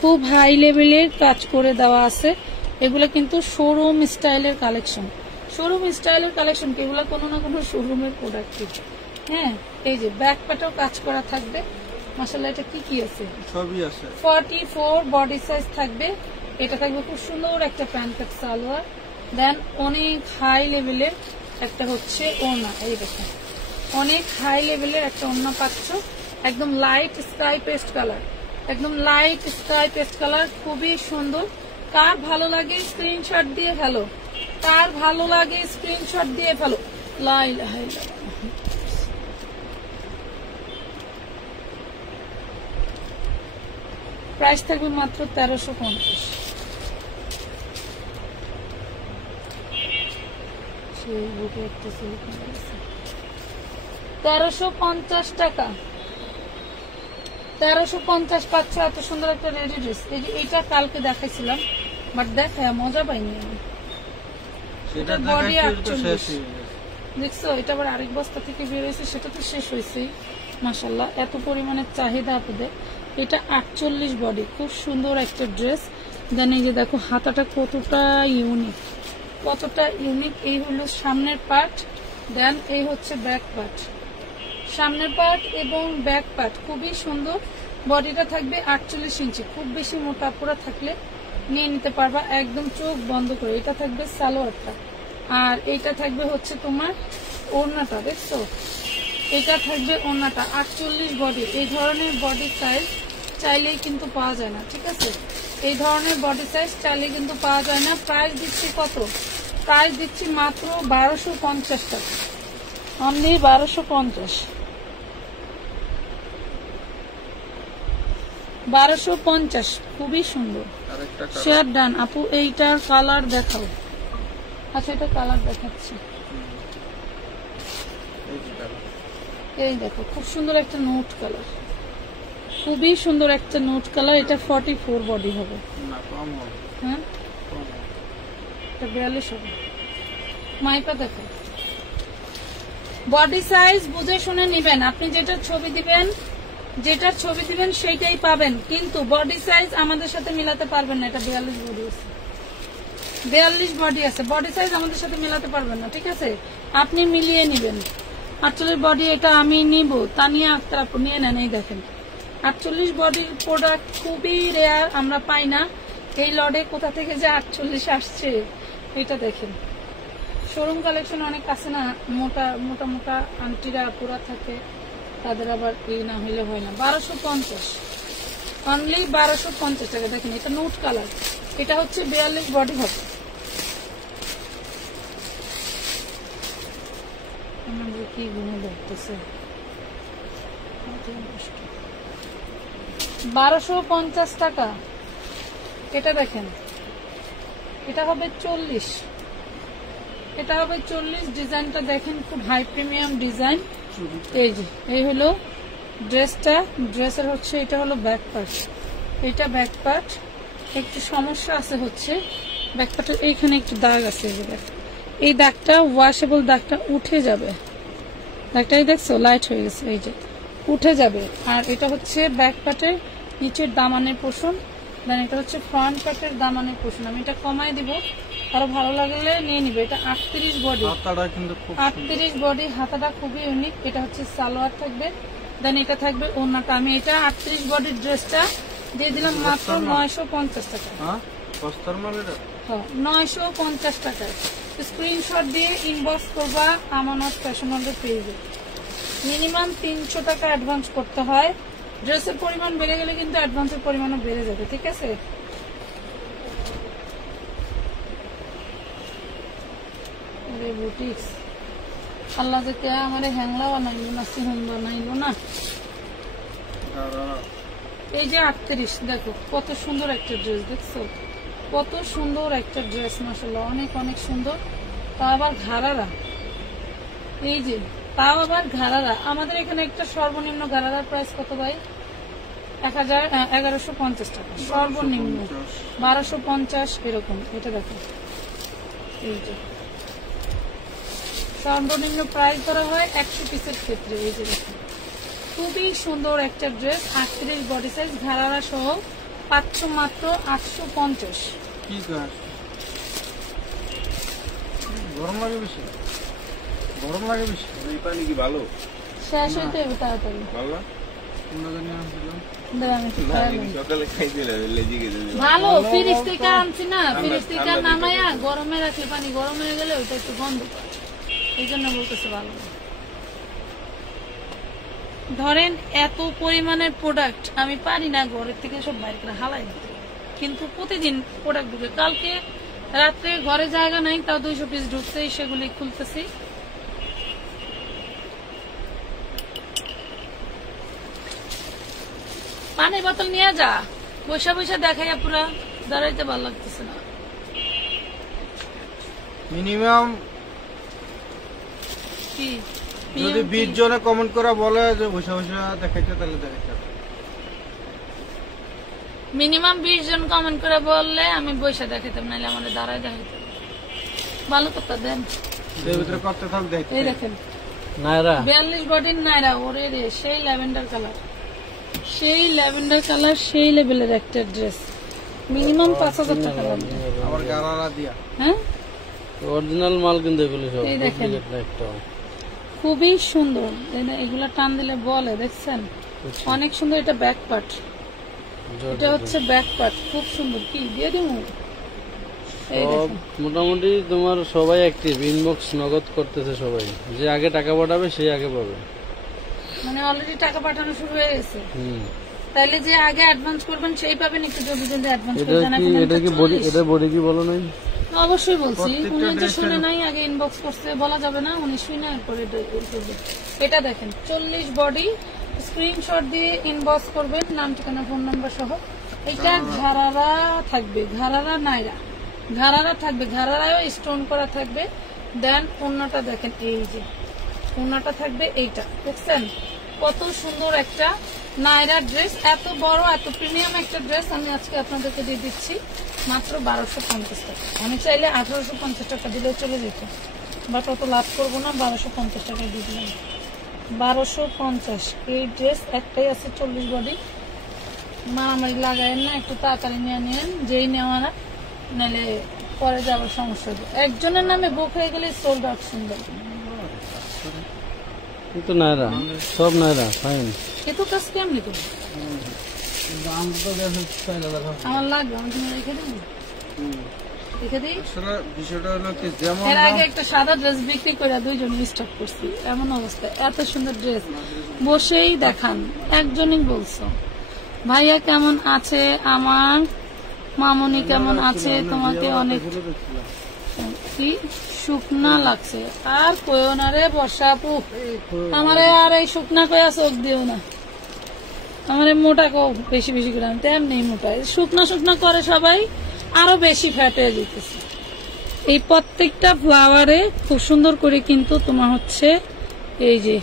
খুব হাই লেভেলের কাজ করে দেওয়া আছে। এগুলো কিন্তু শোরুম স্টাইলের কালেকশন, শোরুম স্টাইলের কালেকশন, এগুলো কোনো না কোনো শোরুমের প্রোডাক্ট। হ্যাঁ, এই যে ব্যাক পাটেও কাজ করা থাকবে, মাশাআল্লাহ। এটা কি আছে, সবই আছে, 44 বডি সাইজ থাকবে। এটা থাকবে খুব সুন্দর একটা প্যান্ট কাট সালোয়ার, দেন অনেক হাই লেভেলের একটা হচ্ছে ওড়না। এই দেখেন অনেক হাই লেভেলের একটা ওড়না পাচ্ছ, একদম লাইট স্কাই পেস্ট কালার, একদম লাইট স্কাই পেস্ট কালার, খুবই সুন্দর। কার ভালো লাগে স্ক্রিনশট দিয়ে ফেলো, কার ভালো লাগে স্ক্রিনশট দিয়ে ফেলো। লা ইলাহা ইল্লাল্লাহ। প্রাইস থাকবে মাত্র 1350। 1350 টাকা, 1350 পাচ্ছ এত সুন্দর একটা রেডি ড্রেস। এইটা কালকে দেখাইছিলাম, বাট দেখা মজা পাইনি আমি। এটা বডি 48, দেখছো, এটা আবার আরেক বস্তা থেকে বের হয়েছে, সেটা তো শেষ হয়েছেই। মাশাআল্লাহ এত পরিমাণের চাহিদা আপনাদের। এটা 48 বডি, খুব সুন্দর একটা ড্রেস। দেন এই যে দেখো হাতাটা কতটা ইউনিক, কতটা ইউনিক। এই হলো সামনের পার্ট, দেন এই হচ্ছে ব্যাক পার্ট, সামনের পার্ট এবং ব্যাক পার্ট খুবই সুন্দর। বডিটা থাকবে 48 ইঞ্চি, খুব বেশি মোটা পোড়া থাকলে নিয়ে নিতে পারবা একদম চোখ বন্ধ করে। এটা থাকবে সালোয়ারটা, আর এইটা থাকবে হচ্ছে তোমার ওড়নাটা, দেখছো, এটা থাকবে ওড়নাটা। 48 বডি, এই ধরনের বডি সাইজ চাইলেই কিন্তু পাওয়া যায় না, ঠিক আছে, এই ধরনের বডি সাইজ চাইলে কিন্তু পাওয়া যায় না। প্রাইস দিচ্ছি কত, প্রাইস দিচ্ছি মাত্র 1250 টাকা, অনলি 1250, 1250, খুবই সুন্দর। শেয়ার ডান আপু, এইটার কালার দেখাও। আচ্ছা এটা কালার দেখাচ্ছি, এই দেখো খুব সুন্দর একটা নোট কালার, খুবই সুন্দর একটা নোট কালার। এটা 44 বডি হবে, হ্যাঁ এটা 42 হবে। মাইপা দেখো, বডি সাইজ বুঝে শুনে নিবেন। আপনি যেটার ছবি দিবেন, যেটার ছবি দিবেন সেইটাই পাবেন, কিন্তু বডি সাইজ আমাদের সাথে মিলাতে পারবেন না। এটা 42 বডি আছে, 42 বডি আছে, বডি সাইজ আমাদের সাথে মিলাতে পারবেন না, ঠিক আছে, আপনি মিলিয়ে নিবেন। 48 বডি এটা আমি নিব, তানিয়া আক্তার আপু নিয়ে নেন। এই দেখেন 48 বডির প্রোডাক্ট খুবই রেয়ার, আমরা পাই না। এই লডে কোথা থেকে যে 48 আসছে এটা দেখেন। শোরুম কালেকশন অনেক আছে না, মোটা মোটা মোটা আন্টিরা পুরা থাকে, তাদের আবার এই না হইলে হয় না। 1250, অনলি 1250 টাকা। দেখেন এটা নোট কালার, এটা হচ্ছে 42 বডি হবে। কি গুণে দেখতেছে, 1250 টাকা। এটা দেখেন এটা হবে 40, এটা হবে 40। ডিজাইনটা দেখেন খুব হাই প্রিমিয়াম ডিজাইন। এই যে এই হলো ড্রেসটা, ড্রেসের হচ্ছে এটা হলো ব্যাক পার্ট, এটা ব্যাক পার্ট। একটু সমস্যা আছে হচ্ছে ব্যাক পার্টের এইখানে একটু দাগ আছে, এই দাগটা ওয়াশেবল, দাগটা উঠে যাবে, দাগটাই দেখছো লাইট হয়ে গেছে, এই যে উঠে যাবে। আর এটা হচ্ছে ব্যাক পার্টের নিচের দামানের পোর্শন, দেন এটা হচ্ছে ফ্রন্ট পার্টের দামানের পোর্শন। আমি এটা কমাই দিব, আরো ভালো লাগলে নিয়ে নিবে। এটা 38 বডি, 38 বডি, হাতাটা খুবই ইউনিক। এটা হচ্ছে সালোয়ার থাকবে, দেন এটা থাকবে ওড়নাটা। আমি এটা 38 বডির ড্রেসটা দিয়ে দিলাম মাত্র 950 টাকা। 950 টাকায়। স্ক্রিনশট দিয়ে ইনবক্স করবা আমানত ফ্যাশনের পেজে। মিনিমাম 300 টাকা অ্যাডভান্স করতে হয়। ড্রেসের পরিমাণ বেড়ে গেলে কিন্তু অ্যাডভান্সের পরিমাণও বেড়ে যাবে, ঠিক আছে? বুটিক্স আল্লাহ যেতে আমার হ্যাংলা বানাইল না, সিহন বানাইল না। এই যে 38, দেখো কত সুন্দর একটা ড্রেস, দেখছো কত সুন্দর একটা ড্রেস, মাশাআল্লাহ অনেক অনেক সুন্দর। তা আবার ঘাড়ারা, এই যে তাও আবার ঘাড়ারা। আমাদের এখানে একটা সর্বনিম্ন ঘাড়ারার প্রাইস কত ভাই? 1150 টাকা সর্বনিম্ন, 1250 এরকম। এটা দেখো, এই যে সর্বনিম্ন প্রাইস ধরা হয় 100 পিসের ক্ষেত্রে। এই যে দেখো খুবই সুন্দর একটা ড্রেস, 38 বডি সাইজ, ঘাড়ারা সহ পাচ্ছ মাত্র 850। গরম লাগে বেশি, গরম লাগে বেশি। এই পানি কি ভালো? শেষ হইতে হবে তাড়াতাড়ি। ভালো সকালে খাই দিলে লেজি গেছে। ভালো ফ্রিজ থেকে আনছি না, ফ্রিজ থেকে নামাইয়া গরমে রাখলে পানি গরম হয়ে গেলে ওইটা একটু গন্ধ পায়, এই জন্য বলতেছে ভালো। ধরেন এত পরিমাণের প্রোডাক্ট আমি পারি না ঘরের থেকে সব বাইরে করে হালাই দিতে, কিন্তু প্রতিদিন প্রোডাক্ট ঢুকে। কালকে রাত্রে ঘরে জায়গা নাই, তাও 200 পিস ঢুকছে, সেগুলি খুলতেছি। পানি বোতল নিয়ে যা, বৈশা বৈশা দেখাইয়া পুরা দাঁড়াইতে ভালো লাগতেছে না। মিনিমাম কি যদি 20 জনে কমেন্ট করা বলে যে বসে বসে দেখাইতে, তাহলে দেখাইতে। মিনিমাম 20 জন কমেন্ট করে বললে আমি বৈশা দেখাইতাম, নাহলে আমাদের দাঁড়ায় দেখাইতাম। ভালো কথা দেন, এর ভিতরে করতে থাক দেখতে। এই দেখেন নায়রা 42 বডির নায়রা, ওরে রে সেই ল্যাভেন্ডার কালার, সেই ল্যাভেন্ডার কালার, সেই লেভেলের একটা ড্রেস। মিনিমাম 5000 টাকা লাগবে। আবার গারারা দিয়া, হ্যাঁ অরিজিনাল মাল কিন্তু এগুলো সব। এই দেখেন খুবই সুন্দর, এগুলা টান দিলে বলে, দেখছেন অনেক সুন্দর। এটা ব্যাক পার্ট, এটা হচ্ছে ব্যাক পার্ট, খুব সুন্দর। কি দিয়ে দিব? মোটামুটি তোমার সবাই অ্যাক্টিভ, ইনবক্স নগদ করতেছে সবাই, যে আগে টাকা পাঠাবে সেই আগে পাবে। মানে অলরেডি টাকা পাঠানো শুরু হয়ে গেছে, তাইলে যে আগে অ্যাডভান্স করবেন সেই পাবেন। একটু জলদি জলদি অ্যাডভান্স করে জানাবেন। এটা বডি কি বলো নাই? অবশ্যই বলছি, উনি যে শুনে নাই আগে ইনবক্স করতে বলা যাবে না, উনি শুনে এরপরে এটা দেখেন 40 বডি। স্ক্রিনশট দিয়ে ইনবক্স করবেন নাম, ঠিকানা, ফোন নাম্বার সহ। এটা ঘাড়ারা থাকবে, ঘাড়ারা নাইরা, ঘাড়ারা থাকবে, ঘাড়ারাও স্টোন করা থাকবে। দেন ওড়নাটা দেখেন, এই যে ওড়নাটা থাকবে এইটা, দেখছেন কত সুন্দর একটা নাইরা ড্রেস। এত বড় এত প্রিমিয়াম একটা ড্রেস আমি আজকে আপনাদেরকে দিয়ে দিচ্ছি মাত্র 1250 টাকা। আমি চাইলে 1850 টাকা দিলেও চলে যেত, বাট অত লাভ করবো না, 1250 টাকায় দিয়ে দিলাম। 1250। এই ড্রেস একটাই আছে 40 বডি। মারামারি লাগায়েন না, একটু তাড়াতাড়ি নিয়ে নেন, যেই নেওয়া না, নাহলে পরে যাবার সমস্যা হবে। একজনের নামে বুক হয়ে গেলে সোল্ড আউট সুন্দর। কিন্তু নাইরা সব নাইরা ফাইন। এত কাজ কেমনি তো আমার লাগবে, আমি তুমি রেখে দিই, রেখে দিই। বিষয়টা হলো কি, যেমন এর আগে একটা সাদা ড্রেস বিক্রি করে 2 জন স্টক করছি, এমন অবস্থা। এত সুন্দর ড্রেস বসেই দেখান। একজনই বলছো ভাইয়া কেমন আছে, আমার মামনি কেমন আছে, তোমাকে অনেক কি শুকনা লাগছে। আর কইও না রে বর্ষা আপু, আমারে আর এই শুকনা কয়া চোখ দিও না, আমারে মোটা কো বেশি বেশি করে। আমি তেমনি মোটা, শুকনা শুকনা করে সবাই, আরো বেশি ফ্যাট হয়ে যেতেছে। এই প্রত্যেকটা ফ্লাওয়ারে খুব সুন্দর করে কিন্তু তোমার হচ্ছে এই যে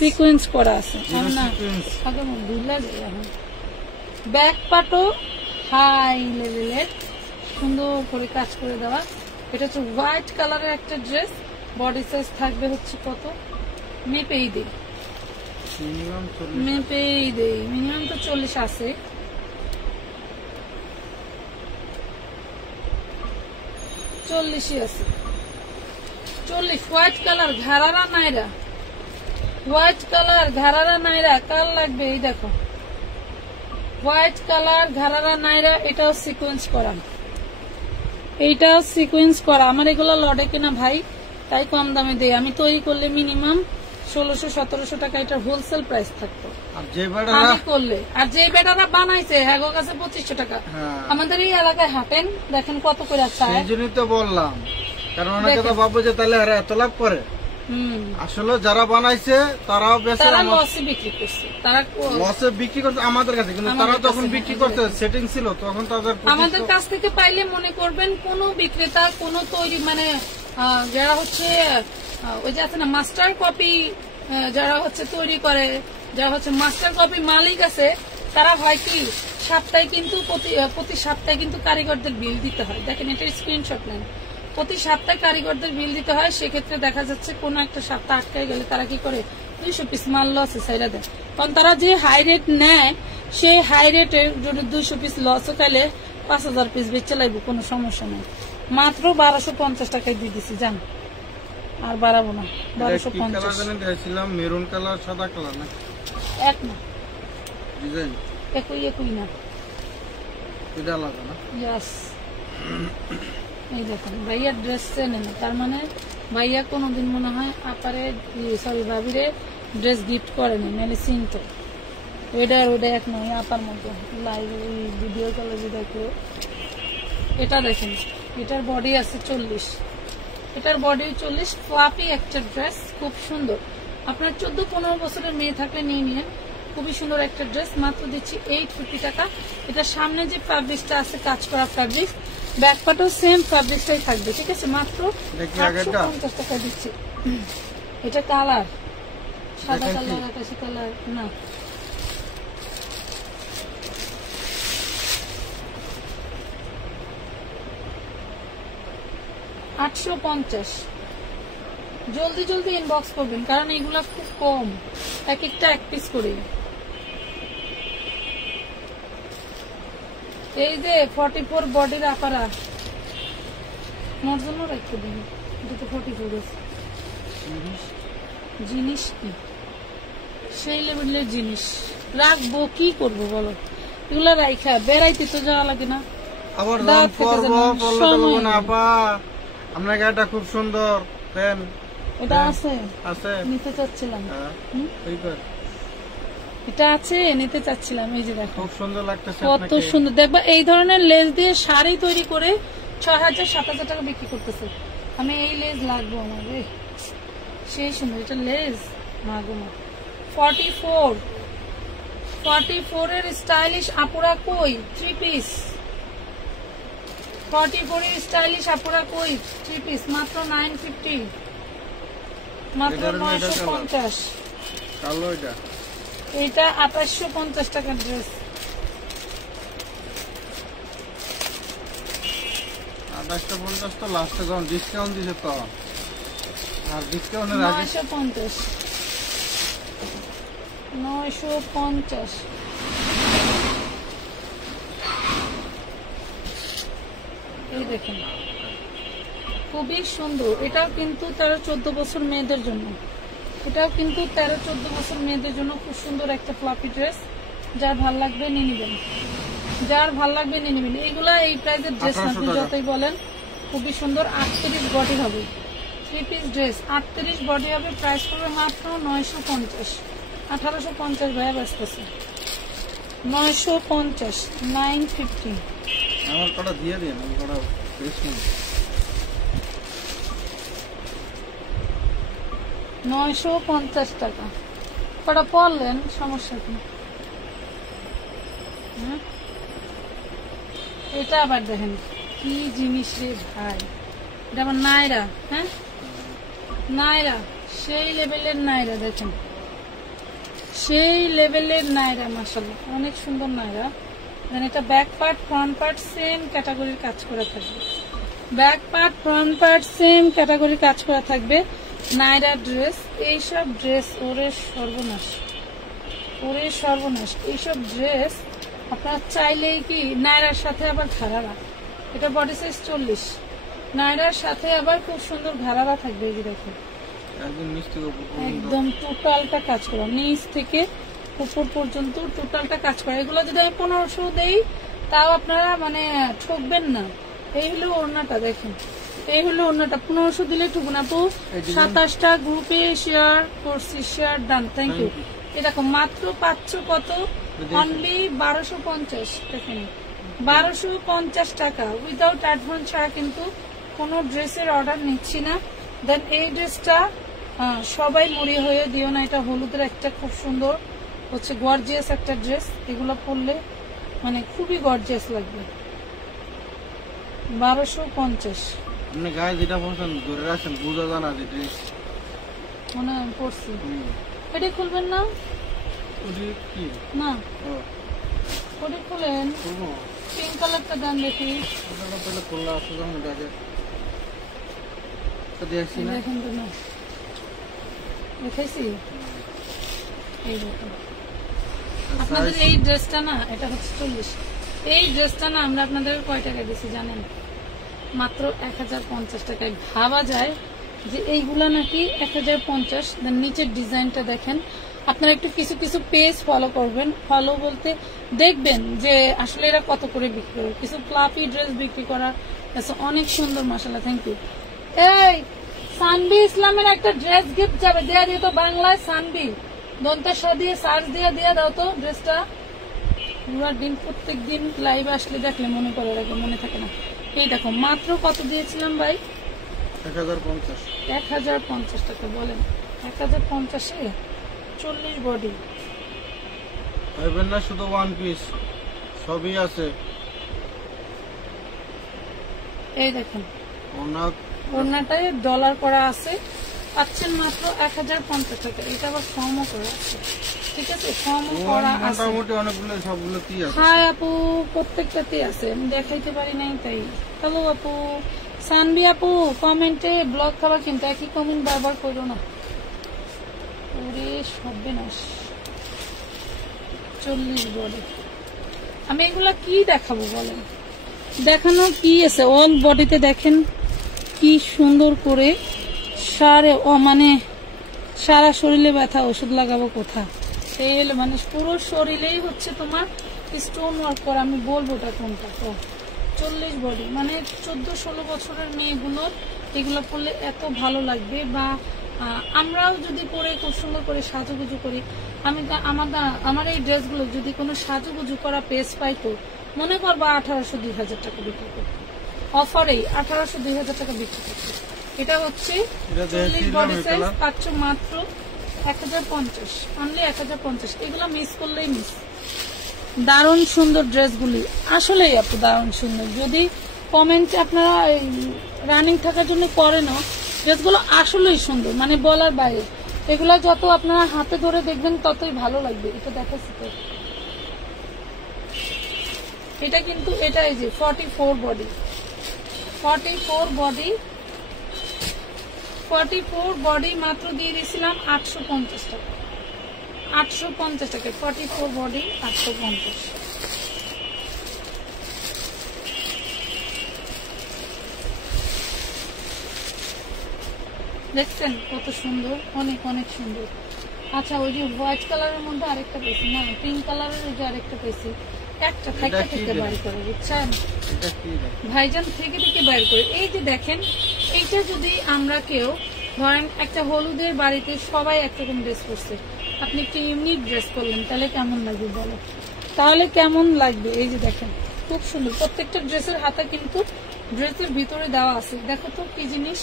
সিকোয়েন্স করা আছে। ব্যাক পার্টও হাই লেভেলের সুন্দর করে কাজ করে দেওয়া। এটা হচ্ছে হোয়াইট কালারের একটা ড্রেস। বডি সাইজ থাকবে হচ্ছে কত, মেপেই দেই মিনিমাম তো 40 আছে। আছে 40। হোয়াইট কালার ঘাড়ারা নাইরা, হোয়াইট কালার ঘাড়ারা নাইরা কার লাগবে? এই দেখো হোয়াইট কালার ঘাড়ারা নাইরা, এটাও সিকোয়েন্স করা, এইটাও সিকোয়েন্স করা। আমার এগুলো লড়ে কিনা ভাই, তাই কম দামে দেই। আমি তৈরি করলে মিনিমাম 1600-1700 টাকা এটা হোলসেল প্রাইস থাকতো আমি করলে। আর যে বেটারা বানাইছে হ্যাঁ কাছে 2500 টাকা। আমাদের এই এলাকায় হাঁটেন দেখেন কত করে চায়। এই জন্যই তো বললাম, কারণ অনেকে তো ভাববে যে তাহলে এরা এত লাভ করে। আসলে যারা বানাইছে তারাও বেশি লসে বিক্রি করছে, তারা লসে বিক্রি করছে আমাদের কাছে, কিন্তু তারা যখন বিক্রি করতে সেটিং ছিল তখন তাদের আমাদের কাছ থেকে পাইলে মনে করবেন কোন বিক্রেতা কোন তৈরি মানে যারা হচ্ছে ওই যে আছে না মাস্টার কপি, যারা হচ্ছে তৈরি করে, যারা হচ্ছে মাস্টার কপি মালিক আছে, তারা হয় কি সপ্তাহে কিন্তু প্রতি সপ্তাহে কিন্তু কারিগরদের বিল দিতে হয়। দেখেন এটা স্ক্রিনশট নেন, প্রতি সপ্তাহে কারিগরদের বিল দিতে হয়। সেক্ষেত্রে দেখা যাচ্ছে কোন একটা সপ্তাহ আটকায় গেলে তারা কি করে 200 পিস মাল লসে সাইরা দেয়। কারণ তারা যে হাই রেট নেয় সেই হাই রেটে যদি 200 পিস লসও খাইলে 5000 পিস বেচে লাগবে, কোনো সমস্যা নেই। মাত্র 1250 টাকায় দিয়ে দিচ্ছি, জান আর বাড়াবো না। 1250 মেরুন কালার সাদা কালার না এক না ডিজাইন একই না, এটা আলাদা না। ইয়েস এই দেখুন ভাইয়ার ড্রেস চেনে না, তার মানে ভাইয়া কোনোদিন মনে হয় আপারে সরি ভাবিরে ড্রেস গিফট করেনি, নাহলে চিনতো। ওইটা এক নয় আপার মতো লাইভ ভিডিও কলে যে দেখো। এটা দেখেন এটার বডি আছে 40, এটার বডি 40। ফ্লাফি একটা ড্রেস, খুব সুন্দর। আপনার 14-15 বছরের মেয়ে থাকলে নিয়ে নিন, খুবই সুন্দর একটা ড্রেস। মাত্র দিচ্ছি 850 টাকা। এটা সামনে যে ফ্যাব্রিকটা আছে কাজ করা ফ্যাব্রিক, ব্যাক পার্টও সেম ফ্যাব্রিকটাই থাকবে, ঠিক আছে? মাত্র 850 টাকা দিচ্ছি। এটা কালার সাদা কালার, আকাশি কালার না, $850। জলদি জলদি ইনবক্স করবেন, কারণ এগুলা খুব কম, এক একটা এক পিস করে। এই যে 44 বডির আপারা মোর জন্য রাখতে দিন, এটা তো 44 আছে। জিনিস কি সেই লেভেলের জিনিস রাখবো, কি করবো বলো? এগুলা রাইখা বেড়াইতে তো যাওয়া লাগে না, আবার আপনার গাড়িটা খুব সুন্দর। এটা আছে নিতে চাচ্ছিলাম, এটা আছে নিতে চাচ্ছিলাম। এই যে দেখো খুব সুন্দর লাগতেছে, কত সুন্দর। দেখবা এই ধরনের লেস দিয়ে শাড়ি তৈরি করে 6000-7000 টাকা বিক্রি করতেছে। আমি এই লেস লাগবো আমার রে, সেই সুন্দর। এটা লেস মাগো মা। 44 এর স্টাইলিশ আপুরা কই 3 পিস। 44 এর স্টাইলিশ আপুরা কই 3 পিস, মাত্র 950, মাত্র 950। কালো এটা, এটা 2850 টাকার ড্রেস। 2850 তো লাস্টে যখন ডিসকাউন্ট দিছে তো, আর ডিসকাউন্টের আগে 950। এই দেখেন খুবই সুন্দর। এটাও কিন্তু 13-14 বছর মেয়েদের জন্য, এটাও কিন্তু 13-14 বছর মেয়েদের জন্য খুব সুন্দর একটা ফ্লাফি ড্রেস। যার ভাল লাগবে নিয়ে নিবেন, যার ভাল লাগবে নিয়ে নিবেন। এইগুলা এই প্রাইসের ড্রেস না, আপনি যতই বলেন। খুবই সুন্দর। 38 বডি হবে, 3 পিস ড্রেস 38 বডি হবে। প্রাইস পড়বে মাত্র 950। 1850 ভাইয়া ব্যস্ত আছে। 950, 950। আমার কটা দিয়ে দিন, আমি কটা বেশি 950 টাকা। কটা পড়লেন, সমস্যা কি? এটা আবার দেখেন কি জিনিস রে ভাই, এটা আমার নায়রা। হ্যাঁ নায়রা, সেই লেভেলের নায়রা, দেখেন সেই লেভেলের নায়রা, মাশাআল্লাহ অনেক সুন্দর নায়রা। দেন এটা back part front part same ক্যাটাগরির কাজ করা থাকবে, back part front part same ক্যাটাগরির কাজ করা থাকবে। নায়রা ড্রেস, এইসব ড্রেস ওরে সর্বনাশ, ওরে সর্বনাশ, এইসব ড্রেস আপনারা চাইলেই কি নায়রার সাথে আবার ঘাড়ারা, এটা বডি সাইজ 40, নায়রার সাথে আবার খুব সুন্দর ঘাড়ারা থাকবে। এই যে দেখেন একদম টোটালটা কাজ করা, নিচ থেকে উপর পর্যন্ত টোটালটা কাজ করা। এগুলো যদি আমি 1500 দেই তাও আপনারা মানে ঠকবেন না। এই হলো ওড়নাটা, দেখেন এই হলো ওড়নাটা, 1500 দিলে ঠকবেন। আপু 27টা গ্রুপে শেয়ার করছি, শেয়ার ডান, থ্যাংক ইউ। এরকম মাত্র পাচ্ছ কত, অনলি 1250, দেখেন 1250 টাকা উইদাউট অ্যাডভান্স ছাড়া কিন্তু কোনো ড্রেসের অর্ডার নিচ্ছি না। দেন এই ড্রেসটা সবাই মুড়ি হয়ে দিও না, এটা হলুদের একটা খুব সুন্দর হচ্ছে গর্জিয়াস একটা ড্রেস, এগুলো পরলে মানে খুবই গর্জিয়াস লাগবে। 1250 আপনি গায়ে যেটা পছন্দ ধরে রাখেন, বুঝা জানা যে ড্রেস মনে হয় পরছি। এটা খুলবেন না? কি না ও ওটা খুলেন, করবো পিঙ্ক কালারটা দেন দেখি। ওটা তাহলে খোলা আছে যখন এটাকে তো দেখছি না। দেখেন তো, না দেখাইছি। এই দেখুন আপনাদের এই ড্রেসটা না, এটা হচ্ছে 40, এই ড্রেসটা না আমরা আপনাদের কয় টাকা দিচ্ছি জানেন? মাত্র 1050 টাকায়। ভাবা যায় যে এইগুলা নাকি 1050। দেন নিচের ডিজাইনটা দেখেন, আপনারা একটু কিছু কিছু পেজ ফলো করবেন, ফলো বলতে দেখবেন যে আসলে এরা কত করে বিক্রি করে। কিছু ফ্লাফি ড্রেস বিক্রি করা আছে, অনেক সুন্দর, মাশাআল্লাহ, থ্যাংক ইউ। এই সানবি ইসলামের একটা ড্রেস গিফট যাবে, দেয়া দিয়ে তো বাংলায় সানবি দন্তেশ্বর দিয়ে সার্চ দিয়ে দাও তো ড্রেসটা। পুরা দিন প্রত্যেক দিন লাইভে আসলে দেখলে মনে করে রাখে, মনে থাকে না। এই দেখো মাত্র কত দিয়েছিলাম ভাই? 1050। 1050 টাকা। বলেন 1050-এ 40 বডি ভাইবেন না শুধু ওয়ান পিস, সবই আছে। এই দেখেন ওনার ওড়নাটায় ডলার করা আছে, পাচ্ছেন মাত্র 1050 টাকা। এটা আবার ফর্মও করা আছে, ঠিক আছে, ফর্মও করা আছে। মোটামুটি অনেকগুলো সবগুলো কি আছে। হাই আপু, প্রত্যেকটাতেই আছে, আমি দেখাইতে পারি নাই তাই। হ্যালো আপু, সানবি আপু কমেন্টে ব্লগ খাবার, কিন্তু একই কমেন্ট বারবার করো না, ওরে সর্বনাশ। 40 বডি, আমি এগুলা কি দেখাবো বলেন? দেখানো কি আছে? অল বডিতে দেখেন কি সুন্দর করে সারে, মানে সারা শরীরে ব্যথা, ওষুধ লাগাবো কোথা? এই হলো মানে পুরো শরীরেই হচ্ছে তোমার স্টোন ওয়ার্ক করা। আমি বলবো ওটা কোনটা। 40 বডি, মানে 14-16 বছরের মেয়েগুলোর এগুলো পরলে এত ভালো লাগবে। বা আমরাও যদি পরে খুব সুন্দর করে সাজুগুজু করি, আমি আমার এই ড্রেসগুলো যদি কোনো সাজুগুজু করা পেজ পাইতো, মনে করবো 1800-2000 টাকা বিক্রি করতো, অফারেই 1800-2000 টাকা বিক্রি করতো। এটা হচ্ছে 40 বডি সাইজ, পাচ্ছ মাত্র 1050, অনলি 1050। এগুলো মিস করলেই মিস। দারুণ সুন্দর ড্রেসগুলি, আসলেই আপু দারুণ সুন্দর। যদি কমেন্টে আপনারা রানিং থাকার জন্য করেন, ড্রেসগুলো আসলেই সুন্দর, মানে বলার বাইরে। এগুলো যত আপনারা হাতে ধরে দেখবেন ততই ভালো লাগবে। এটা দেখাচ্ছি তো, এটা কিন্তু এটা এই যে 44 বডি, 44 বডি, 44 বডি মাত্র দিয়ে দিয়েছিলাম 850 টাকা। 850 টাকা 44 বডি, 850। দেখছেন কত সুন্দর, অনেক অনেক সুন্দর। আচ্ছা, ওই যে হোয়াইট কালারের মধ্যে আরেকটা পেয়েছি, না পিঙ্ক কালারের ওই যে আরেকটা পেয়েছি, একটা থেকে থেকে বাইর করে, বুঝছেন ভাইজান, থেকে থেকে বাইর করে। এই যে দেখেন, এইটা যদি আমরা কেউ ধরেন একটা হলুদের বাড়িতে সবাই একরকম ড্রেস করছে, আপনি একটু ইউনিক ড্রেস করলেন, তাহলে কেমন লাগবে বলো? তাহলে কেমন লাগবে? এই যে দেখেন খুব সুন্দর, প্রত্যেকটা ড্রেসের হাতে কিন্তু ড্রেসের ভিতরে দেওয়া আছে। দেখো তো কি জিনিস,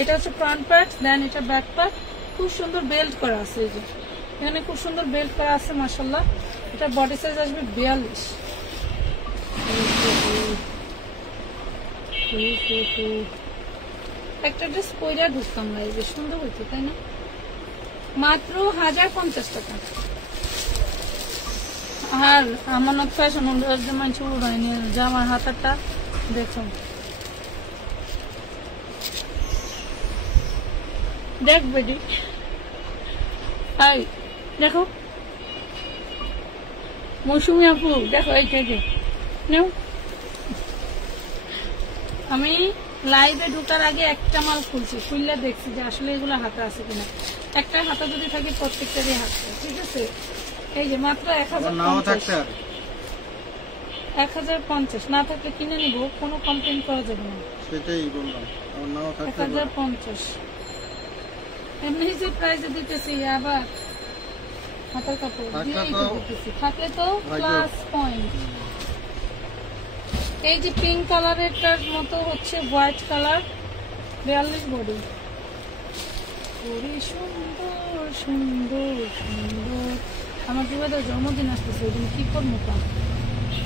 এটা হচ্ছে ফ্রন্ট পার্ট, দেন এটা ব্যাক পার্ট, খুব সুন্দর বেল্ট করা আছে। এই যে এখানে খুব সুন্দর বেল্ট করা আছে, মাশাআল্লাহ। এটা বডি সাইজ আসবে 42। একটা ড্রেস পয়লা ঢুকতাম না, এই যে সুন্দর হইতো তাই না? মাত্র 1050 টাকা। আর আমানত ফ্যাশন মানুষ উড়াই নিয়ে জামার হাতাটা দেখো, দেখ বেডি দেখো মৌসুমি আপু দেখো এই থেকে নেও। আমি লাইভে ঢোকার আগে একটা মাল খুলছি, খুললে দেখছি যে আসলে এগুলো হাতা আছে কিনা। একটা হাতা যদি থাকে প্রত্যেকটারই হাতা, ঠিক আছে? এই যে মাত্র 1050 না থাকলে কিনে নিব, কোনো কমপ্লেন করা যাবে না। সেটাই বললাম, 1050 এমনি যে প্রাইসে দিতেছি, আবার হাতার কাপড় দিতেছি, থাকলে তো প্লাস পয়েন্ট। এই যে পিঙ্ক কালারেরটার মতো হচ্ছে হোয়াইট কালার, 42 বডি, সুন্দর সুন্দর সুন্দর। আমার দুবাইদের জন্মদিন আসতেছে, ওই দিন কি করবো কাম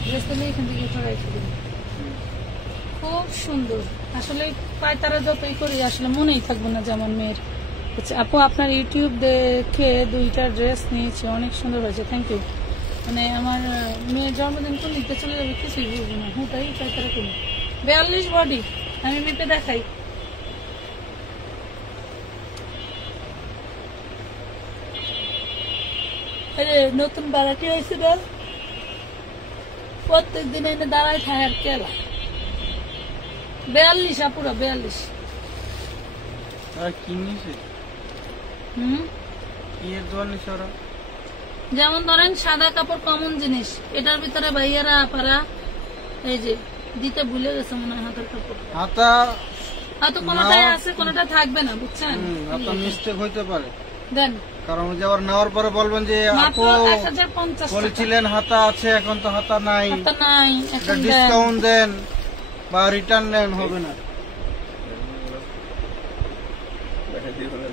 ড্রেস পেলে এখান থেকে এটা রাখি দিন। খুব সুন্দর, আসলে পায়তারা যতই করি আসলে মনেই থাকবো না যে আমার মেয়ের। আচ্ছা আপু, আপনার ইউটিউব দেখে 2টা ড্রেস নিয়েছি, অনেক সুন্দর হয়েছে, থ্যাংক ইউ। মানে আমার মেয়ের জন্মদিন তো নিতে চলে যাবে, কিছুই বুঝবো না, হুটাই পায়তারা করি। 42 বডি, আমি মেপে দেখাই। নতুন বাড়াটি হয়েছে না, প্রত্যেক দিন এনে দাঁড়ায় থাকার কেলা। 42 আপুরা 42। কি নিছে? কি এর দোয়া নিছে ওরা? যেমন ধরেন সাদা কাপড় কমন জিনিস, এটার ভিতরে ভাইয়ারা আপারা এই যে দিতে ভুলে গেছে মনে হয় হাতের কাপড়। হাতা হয়তো কোনটাই আছে কোনটা থাকবে না, বুঝছেন? হাতা মিস্টেক হইতে পারে, দেন কারণ যে আবার নেওয়ার পরে বলবেন যে মাত্র আপু 1050 বলেছিলেন হাতা আছে, এখন তো হাতা নাই, হাতা নাই, এখন ডিসকাউন্ট দেন বা রিটার্ন দেন, হবে না।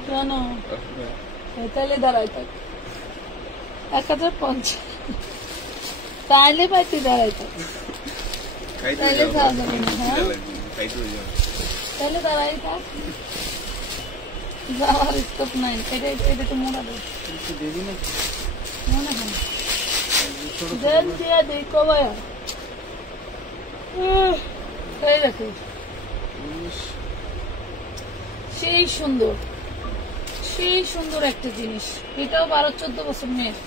কেন তাহলে দাঁড়াই থাক, 1050 তাইলে পাইতে দাঁড়াই থাক, তাইলে যাওয়া যাবে না। হ্যাঁ তাহলে দাঁড়াই থাক, যাওয়ার স্কোপ নাই। এটা তো মোড়া দেয় মনে হয় দেন দিয়া দেই কবাই এই দেখো, সেই সুন্দর সেই সুন্দর একটা জিনিস। এটাও 12-14 বছর মেয়ের,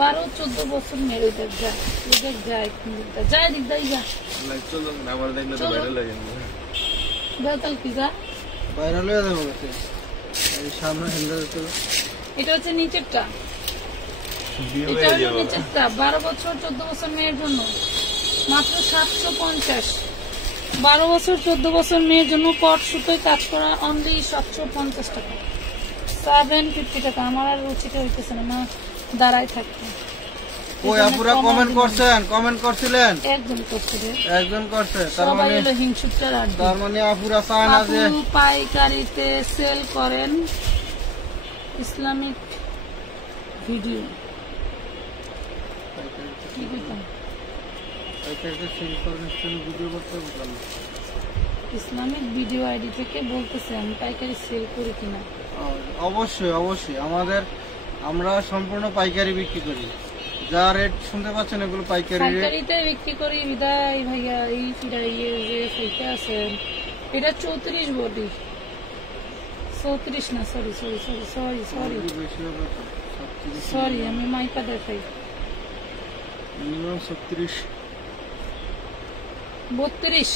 12-14 বছর মেয়ের। ওই দেখ যায়, ওই দেখ যায়, যায় দিক যাই যা বেতাল কি যা ভাইরাল হয়ে যাবে সামনে। এটা হচ্ছে নিচেরটা, এটা হচ্ছে নিচেরটা 12-14 বছর মেয়ের জন্য মাত্র 750। 12 বছর 14 বছর মেয়ের জন্য পট সুতোয় কাজ করা অনলি 750 টাকা, 750 টাকা। আমার আর রুচিটা হইতেছে না দাঁড়ায় থাকতে। ওই আপুরা কমেন্ট করছেন, কমেন্ট করছিলেন, একজন করছে, তার মানে আপুরা চায় না যে পাইকারিতে সেল করেন ইসলামিক ভিডিও। কি কইতাম ইসলামিক ভিডিও আইডি থেকে বলতেছে আমি পাইকারি সেল করি কিনা। অবশ্যই অবশ্যই, আমরা সম্পূর্ণ পাইকারি বিক্রি করি, যা রেট শুনতে পাচ্ছেন এগুলো পাইকারিতে বিক্রি করি। বিদায় ভাইয়া এই ফিরাইয়ে যে সেইটা আছে, এটা 34 বডি, 34 না, sorry sorry sorry sorry sorry sorry, আমি মাইকা দেখাই, 32।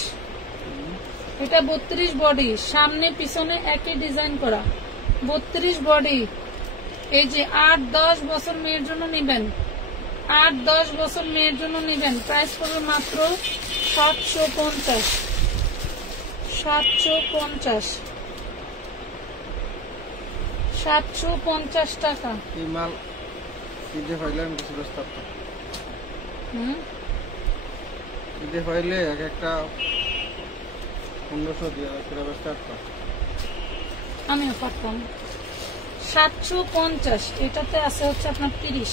এটা 32 বডি, সামনে পিছনে একই ডিজাইন করা, 32 বডি। এই যে 8-10 বছর মেয়ের জন্য নিবেন, 8-10 বছর মেয়ের জন্য নিবেন, প্রাইস পড়বে মাত্র 750। 750 টাকা। এই মাল ঈদে হইলে আমি কিছু ব্যস্ত থাকতাম, ঈদে হইলে এক একটা 1500 দিয়ে ব্যস্ত থাকতাম, আমিও পারতাম। 750, এটাতে আছে হচ্ছে আপনার 30,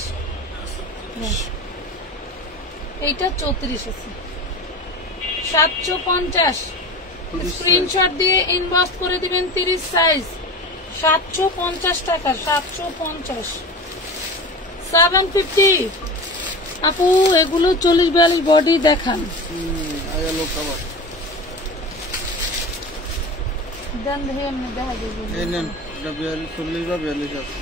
এইটা 34 আছে। 750 স্ক্রিনশট দিয়ে ইনবক্স করে দিবেন 30 সাইজ 750 টাকা 750 750 আপু এগুলো 40-42 বডি দেখান আয়ালো কভার দেন দেখি এমনি দেখা দিবেন এই নেন এটা 40 বা 42 আছে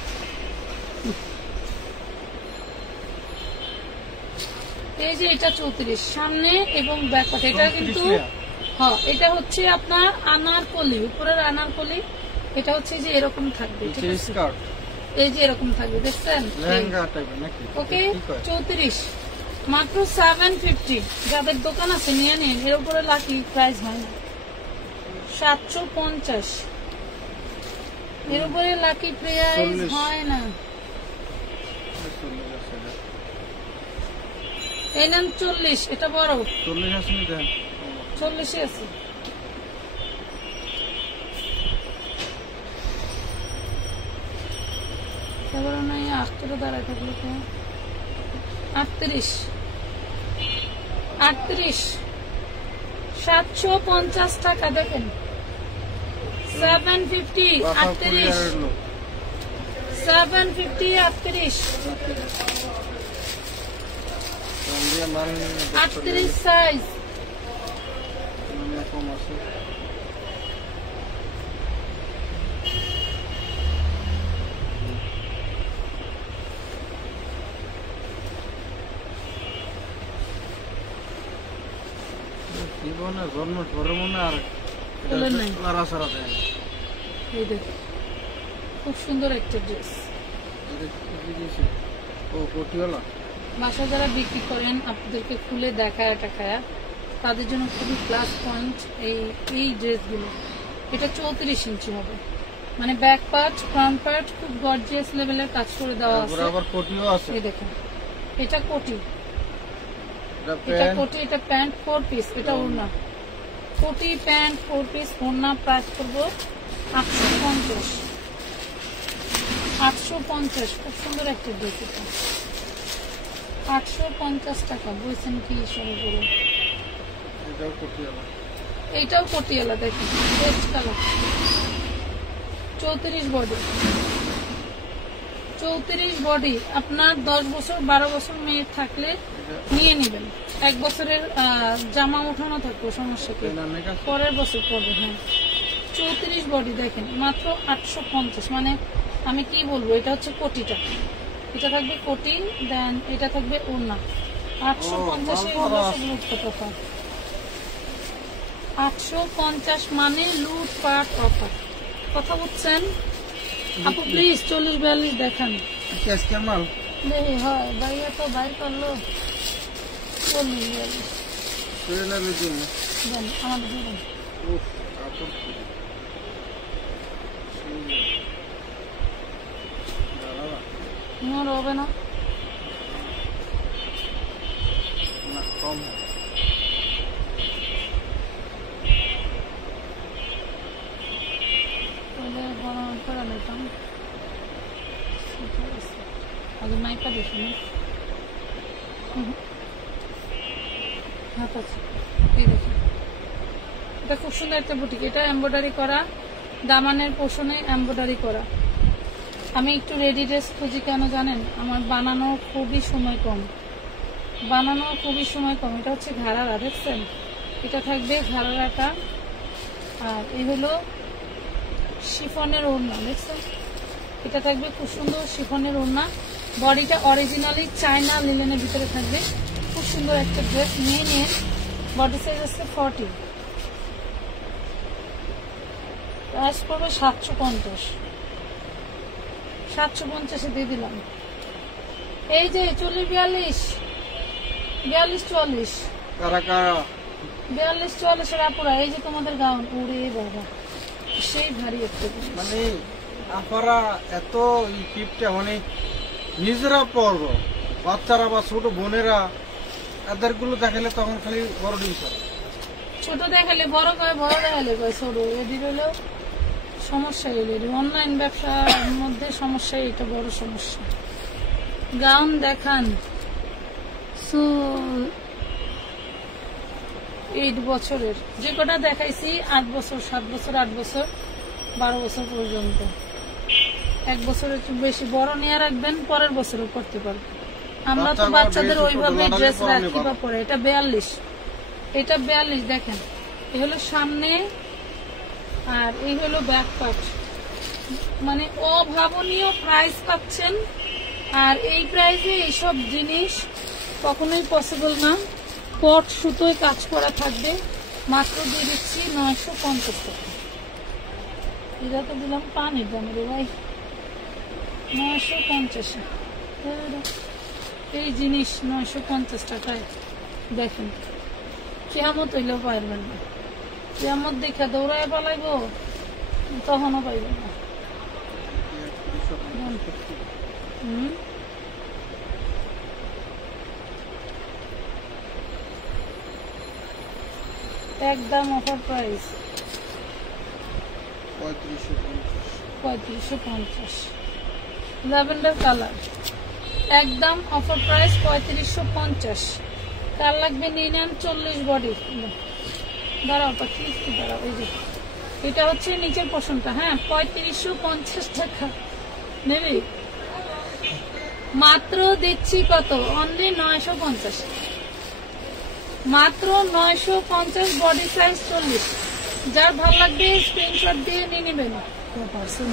এই যে এটা 34 সামনে এবং ব্যাক পার্ট এটা কিন্তু হ্যাঁ এটা হচ্ছে আপনার আনারকলি উপরের আনারকলি এটা হচ্ছে যে এরকম থাকবে ঠিক আছে স্কার্ট এই যে এরকম থাকবে দেখছেন লেহেঙ্গা টাইপের নাকি ওকে 34 মাত্র 750 যাদের দোকান আছে নিয়ে নিন এর উপরে লাকি প্রাইস হয় না 750 এর উপরে লাকি প্রাইস হয় না এই নাম 40 এটা বড় 40 আছে নি দেন 40 আছে এবারে নাই 8 দাঁড়ায় থাকলো তো 38 750 টাকা দেখেন 750 38 সাইজ কম আছে জীবনে জন্ম ধরে মনে আর বলেন নাই। লারাসারা দেয় এই দেখো খুব সুন্দর একটা ড্রেস ও কোটিওয়ালা বাসা যারা বিক্রি করেন আপনাদেরকে খুলে দেখায় টাকায় তাদের জন্য খুবই প্লাস পয়েন্ট এই ড্রেসগুলো এটা 34 ইঞ্চি হবে মানে ব্যাক পার্ট ফ্রন্ট পার্ট খুব গর্জিয়াস লেভেলের কাজ করে দেওয়া আছে আবার কোটিও আছে এই দেখেন এটা কোটি এটা এটা প্যান্ট কোটি এটা প্যান্ট 4 পিস এটা ওড়না কোটি প্যান্ট 4 পিস ওড়না প্রাইস করব 850 খুব সুন্দর একটা ড্রেস এটা 850 টাকা বলছেন কি শুরু করে এটাও কোটিওয়ালা এইটাও পটিয়ালা দেখেন বেস্ট কালার 34 বডি 34 বডি আপনার 10 বছর 12 বছর মেয়ে থাকলে নিয়ে নেবেন 1 বছরের জামা উঠানো থাকবে সমস্যা কি পরের বছর পড়বে হ্যাঁ 34 বডি দেখেন মাত্র 850 মানে আমি কি বলবো এটা হচ্ছে কোটিটা এটা থাকবে কোটি দেন এটা থাকবে ওড়না 850 মানে লুটপাট অফার কথা বুঝছেন আপু প্লিজ 40-42 দেখান আজকের মাল দেখি হয় ভাইয়া তো বাইর করলো 40-42 ট্রেলারের জন্য দেন আমাদের দেবেন উফ কাপড় তোমার হবে না না কম তাহলে গরম করে নিতাম আগে মাইপা দেখি না হাত আছে এই দেখুন এটা খুব সুন্দর একটা বুটিক এটা এমব্রয়ডারি করা দামানের পোষণে এমব্রয়ডারি করা আমি একটু রেডি ড্রেস খুঁজি কেন জানেন আমার বানানো খুবই সময় কম এটা হচ্ছে ঘাড়ারা দেখছেন এটা থাকবে ঘাড়ারাটা আর এই হলো শিফনের ওড়না দেখছেন এটা থাকবে খুব সুন্দর শিফনের ওড়না বডিটা অরিজিনালি চায়না লিলেনের ভিতরে থাকবে খুব সুন্দর একটা ড্রেস নিয়ে বডি সাইজ আছে 40 প্রাইস পড়বে 750 দিয়ে দিলাম এই যে 42-44 কারা কারা 42-44 এর আপুরা এই যে তোমাদের গাউন উড়ে বাবা সেই ভারী একটা জিনিস। মানে আপনারা এত এই টিপটা মানে নিজেরা পড়ব বাচ্চারা বা ছোট বোনেরা এদেরগুলো দেখালে তখন খালি বড় ডিম করে ছোট দেখালে বড় কয় বড় দেখালে কয় ছোট এদিক হলো সমস্যা এলো অনলাইন ব্যবসার মধ্যে সমস্যা এটা বড় সমস্যা গাউন দেখান সো 8 বছরের, যে কটা দেখাইছি 8 বছর 7 বছর 8 বছর 12 বছর পর্যন্ত। 1 বছরের একটু বেশি বড় নিয়ে রাখবেন, পরের বছরও করতে পারবেন। আমরা তো বাচ্চাদের ওইভাবে ড্রেস রাখি বা পরে। এটা 42, এটা 42 দেখেন। এই হলো সামনে আর এই হলো ব্যাক পার্ট, মানে অভাবনীয় প্রাইস পাচ্ছেন। আর এই প্রাইসে এইসব জিনিস কখনোই পসিবল না। পট সুতোয় কাজ করা থাকবে, মাত্র দিয়ে দিচ্ছি 950 টাকা। এটা তো দিলাম পানির দাম রে ভাই, 950। এই জিনিস 950 টাকায় দেখেন, কেয়ামত হইলেও পারবেন না। কেয়ামত দেখে দৌড়ায় পালাইব, তখনও পাইবেন না। একদম অফার প্রাইস 3550। ল্যাভেন্ডার কালার একদম অফার প্রাইস 3550। কার লাগবে নিয়ে নেন, 40 বডি। দাঁড়াও পাখি, দাঁড়াও। এই যে এটা হচ্ছে নিচের পোর্শনটা, হ্যাঁ 3550 টাকা নেবি। মাত্র দিচ্ছি কত, অনলি 950, মাত্র 950। Body size 40। যার ভালো লাগবে স্ক্রিনশট দিয়ে নিয়ে নেবেন।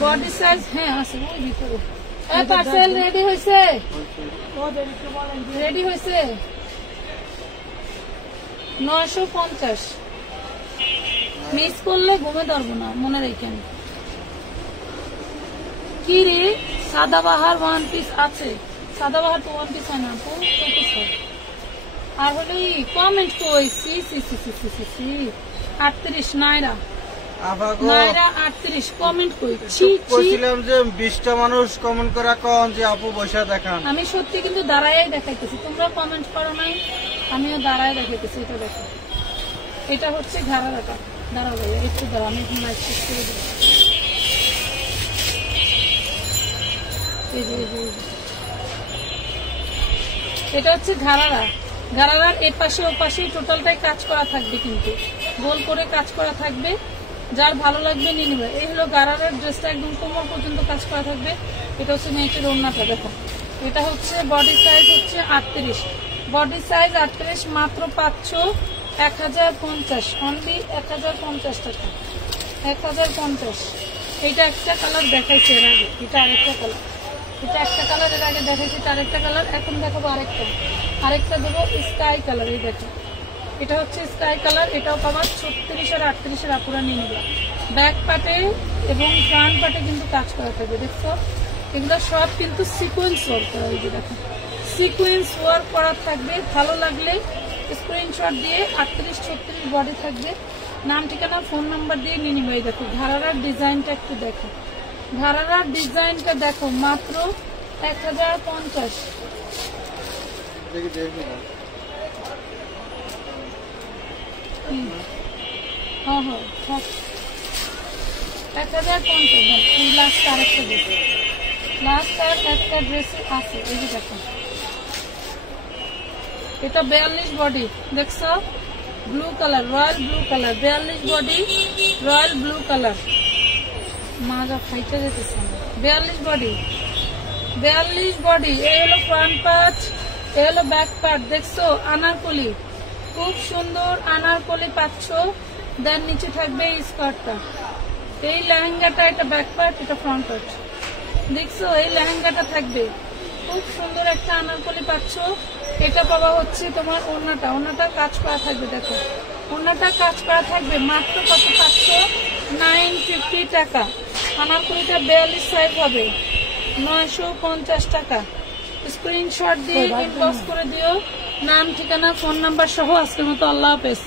বডি সাইজ হ্যাঁ আছে ওই ভিতরে। পার্সেল রেডি হয়েছে, রেডি হয়েছে। 950 মিস করলে ঘুমে ধরবো না, মনে রেখেন। কি রে, সাদাবাহার ওয়ান পিস আছে? সাদাবাহার তো ওয়ান পিস হয় না আপু, আর হলে কমেন্ট কই। সি সি সি সি সি সি সি 38 নাইরা, নাইরা 38 কমেন্ট কই। কইছিলাম যে 20টা মানুষ কমেন্ট করে কোন যে আপু বসে দেখান। আমি সত্যি কিন্তু দাঁড়ায় দেখাইতেছি, তোমরা কমেন্ট করো নাই, আমিও দাঁড়ায় দেখাইতেছি। এটা দেখো, এটা হচ্ছে ঘাড়াটা। দাঁড়াও ভাইয়া একটু দাঁড়াও, আমি লাইট শেষ করে দেবো। এটা হচ্ছে ঘাড়ারা। ঘাড়ারার এ পাশে ও পাশে টোটালটাই কাজ করা থাকবে, কিন্তু গোল করে কাজ করা থাকবে। যার ভালো লাগবে নিয়ে নেবে। এই হলো ঘাড়ারার ড্রেসটা, একদম কোমর পর্যন্ত কাজ করা থাকবে। এটা হচ্ছে মেয়েটির ওড়নাটা, দেখো। এটা হচ্ছে বডি সাইজ হচ্ছে 38, বডি সাইজ 38, মাত্র 1050, অনলি 1050 টাকা, 1050। এইটা একটা কালার দেখাইছে এর আগে, এটা আরেকটা কালার। এটা একটা কালার এর আগে দেখাইছি, এটা আরেকটা কালার। এখন দেখাবো আরেকটা দেবো স্কাই কালার। এই দেখো, এটা হচ্ছে স্কাই কালার। এটাও পাবার 36 আর 38 আপুরা নিয়ে নেবে। ব্যাক পার্টে এবং ফ্রন্ট পার্টে কিন্তু কাজ করা থাকবে, দেখছো? এগুলো সব কিন্তু সিকোয়েন্স ওয়ার্ক করা। এই যে দেখো, সিকোয়েন্স ওয়ার্ক করা থাকবে। ভালো লাগলে স্ক্রিনশট দিয়ে 38 36 বডি থাকবে, নাম ঠিকানা ফোন নাম্বার দিয়ে নিয়ে নেবে। এই দেখো ঘাড়ারার ডিজাইনটা একটু দেখো, ঘাড়ারার ডিজাইনটা দেখো, মাত্র 1050। হ্যাঁ হ্যাঁ 1050। লাস্ট আরেকটা ড্রেস, লাস্ট আর একটা ড্রেস আছে। এই যে দেখো, এটা 42 বডি, দেখছো? Blue colour, royal blue colour, 42 body, royal blue colour. মাজা ফাইটা যেতেছে। 42 বডি, 42 বডি। এই হলো ফ্রন্ট পার্ট, এই হলো ব্যাক পার্ট, দেখছো? আনারকলি, খুব সুন্দর আনারকলি পাচ্ছ। দেন নিচে থাকবে এই স্কার্টটা। এই লেহেঙ্গাটা, এটা ব্যাক পার্ট, এটা ফ্রন্ট পার্ট, দেখছো? এই লেহেঙ্গাটা থাকবে, খুব সুন্দর একটা আনারকলি পাচ্ছ। এটা পাওয়া হচ্ছে তোমার ওড়নাটা, ওড়নাটা কাজ করা থাকবে। দেখো ওড়নাটা কাজ করা থাকবে, মাত্র কত পাচ্ছ? 950 টাকা। আনারকলিটা 42 সাইজ হবে, 950 টাকা। স্ক্রিনশট দিয়ে ইনবক্স করে দিও, নাম ঠিকানা ফোন নাম্বার সহ। আজকের মতো আল্লাহ হাফেজ।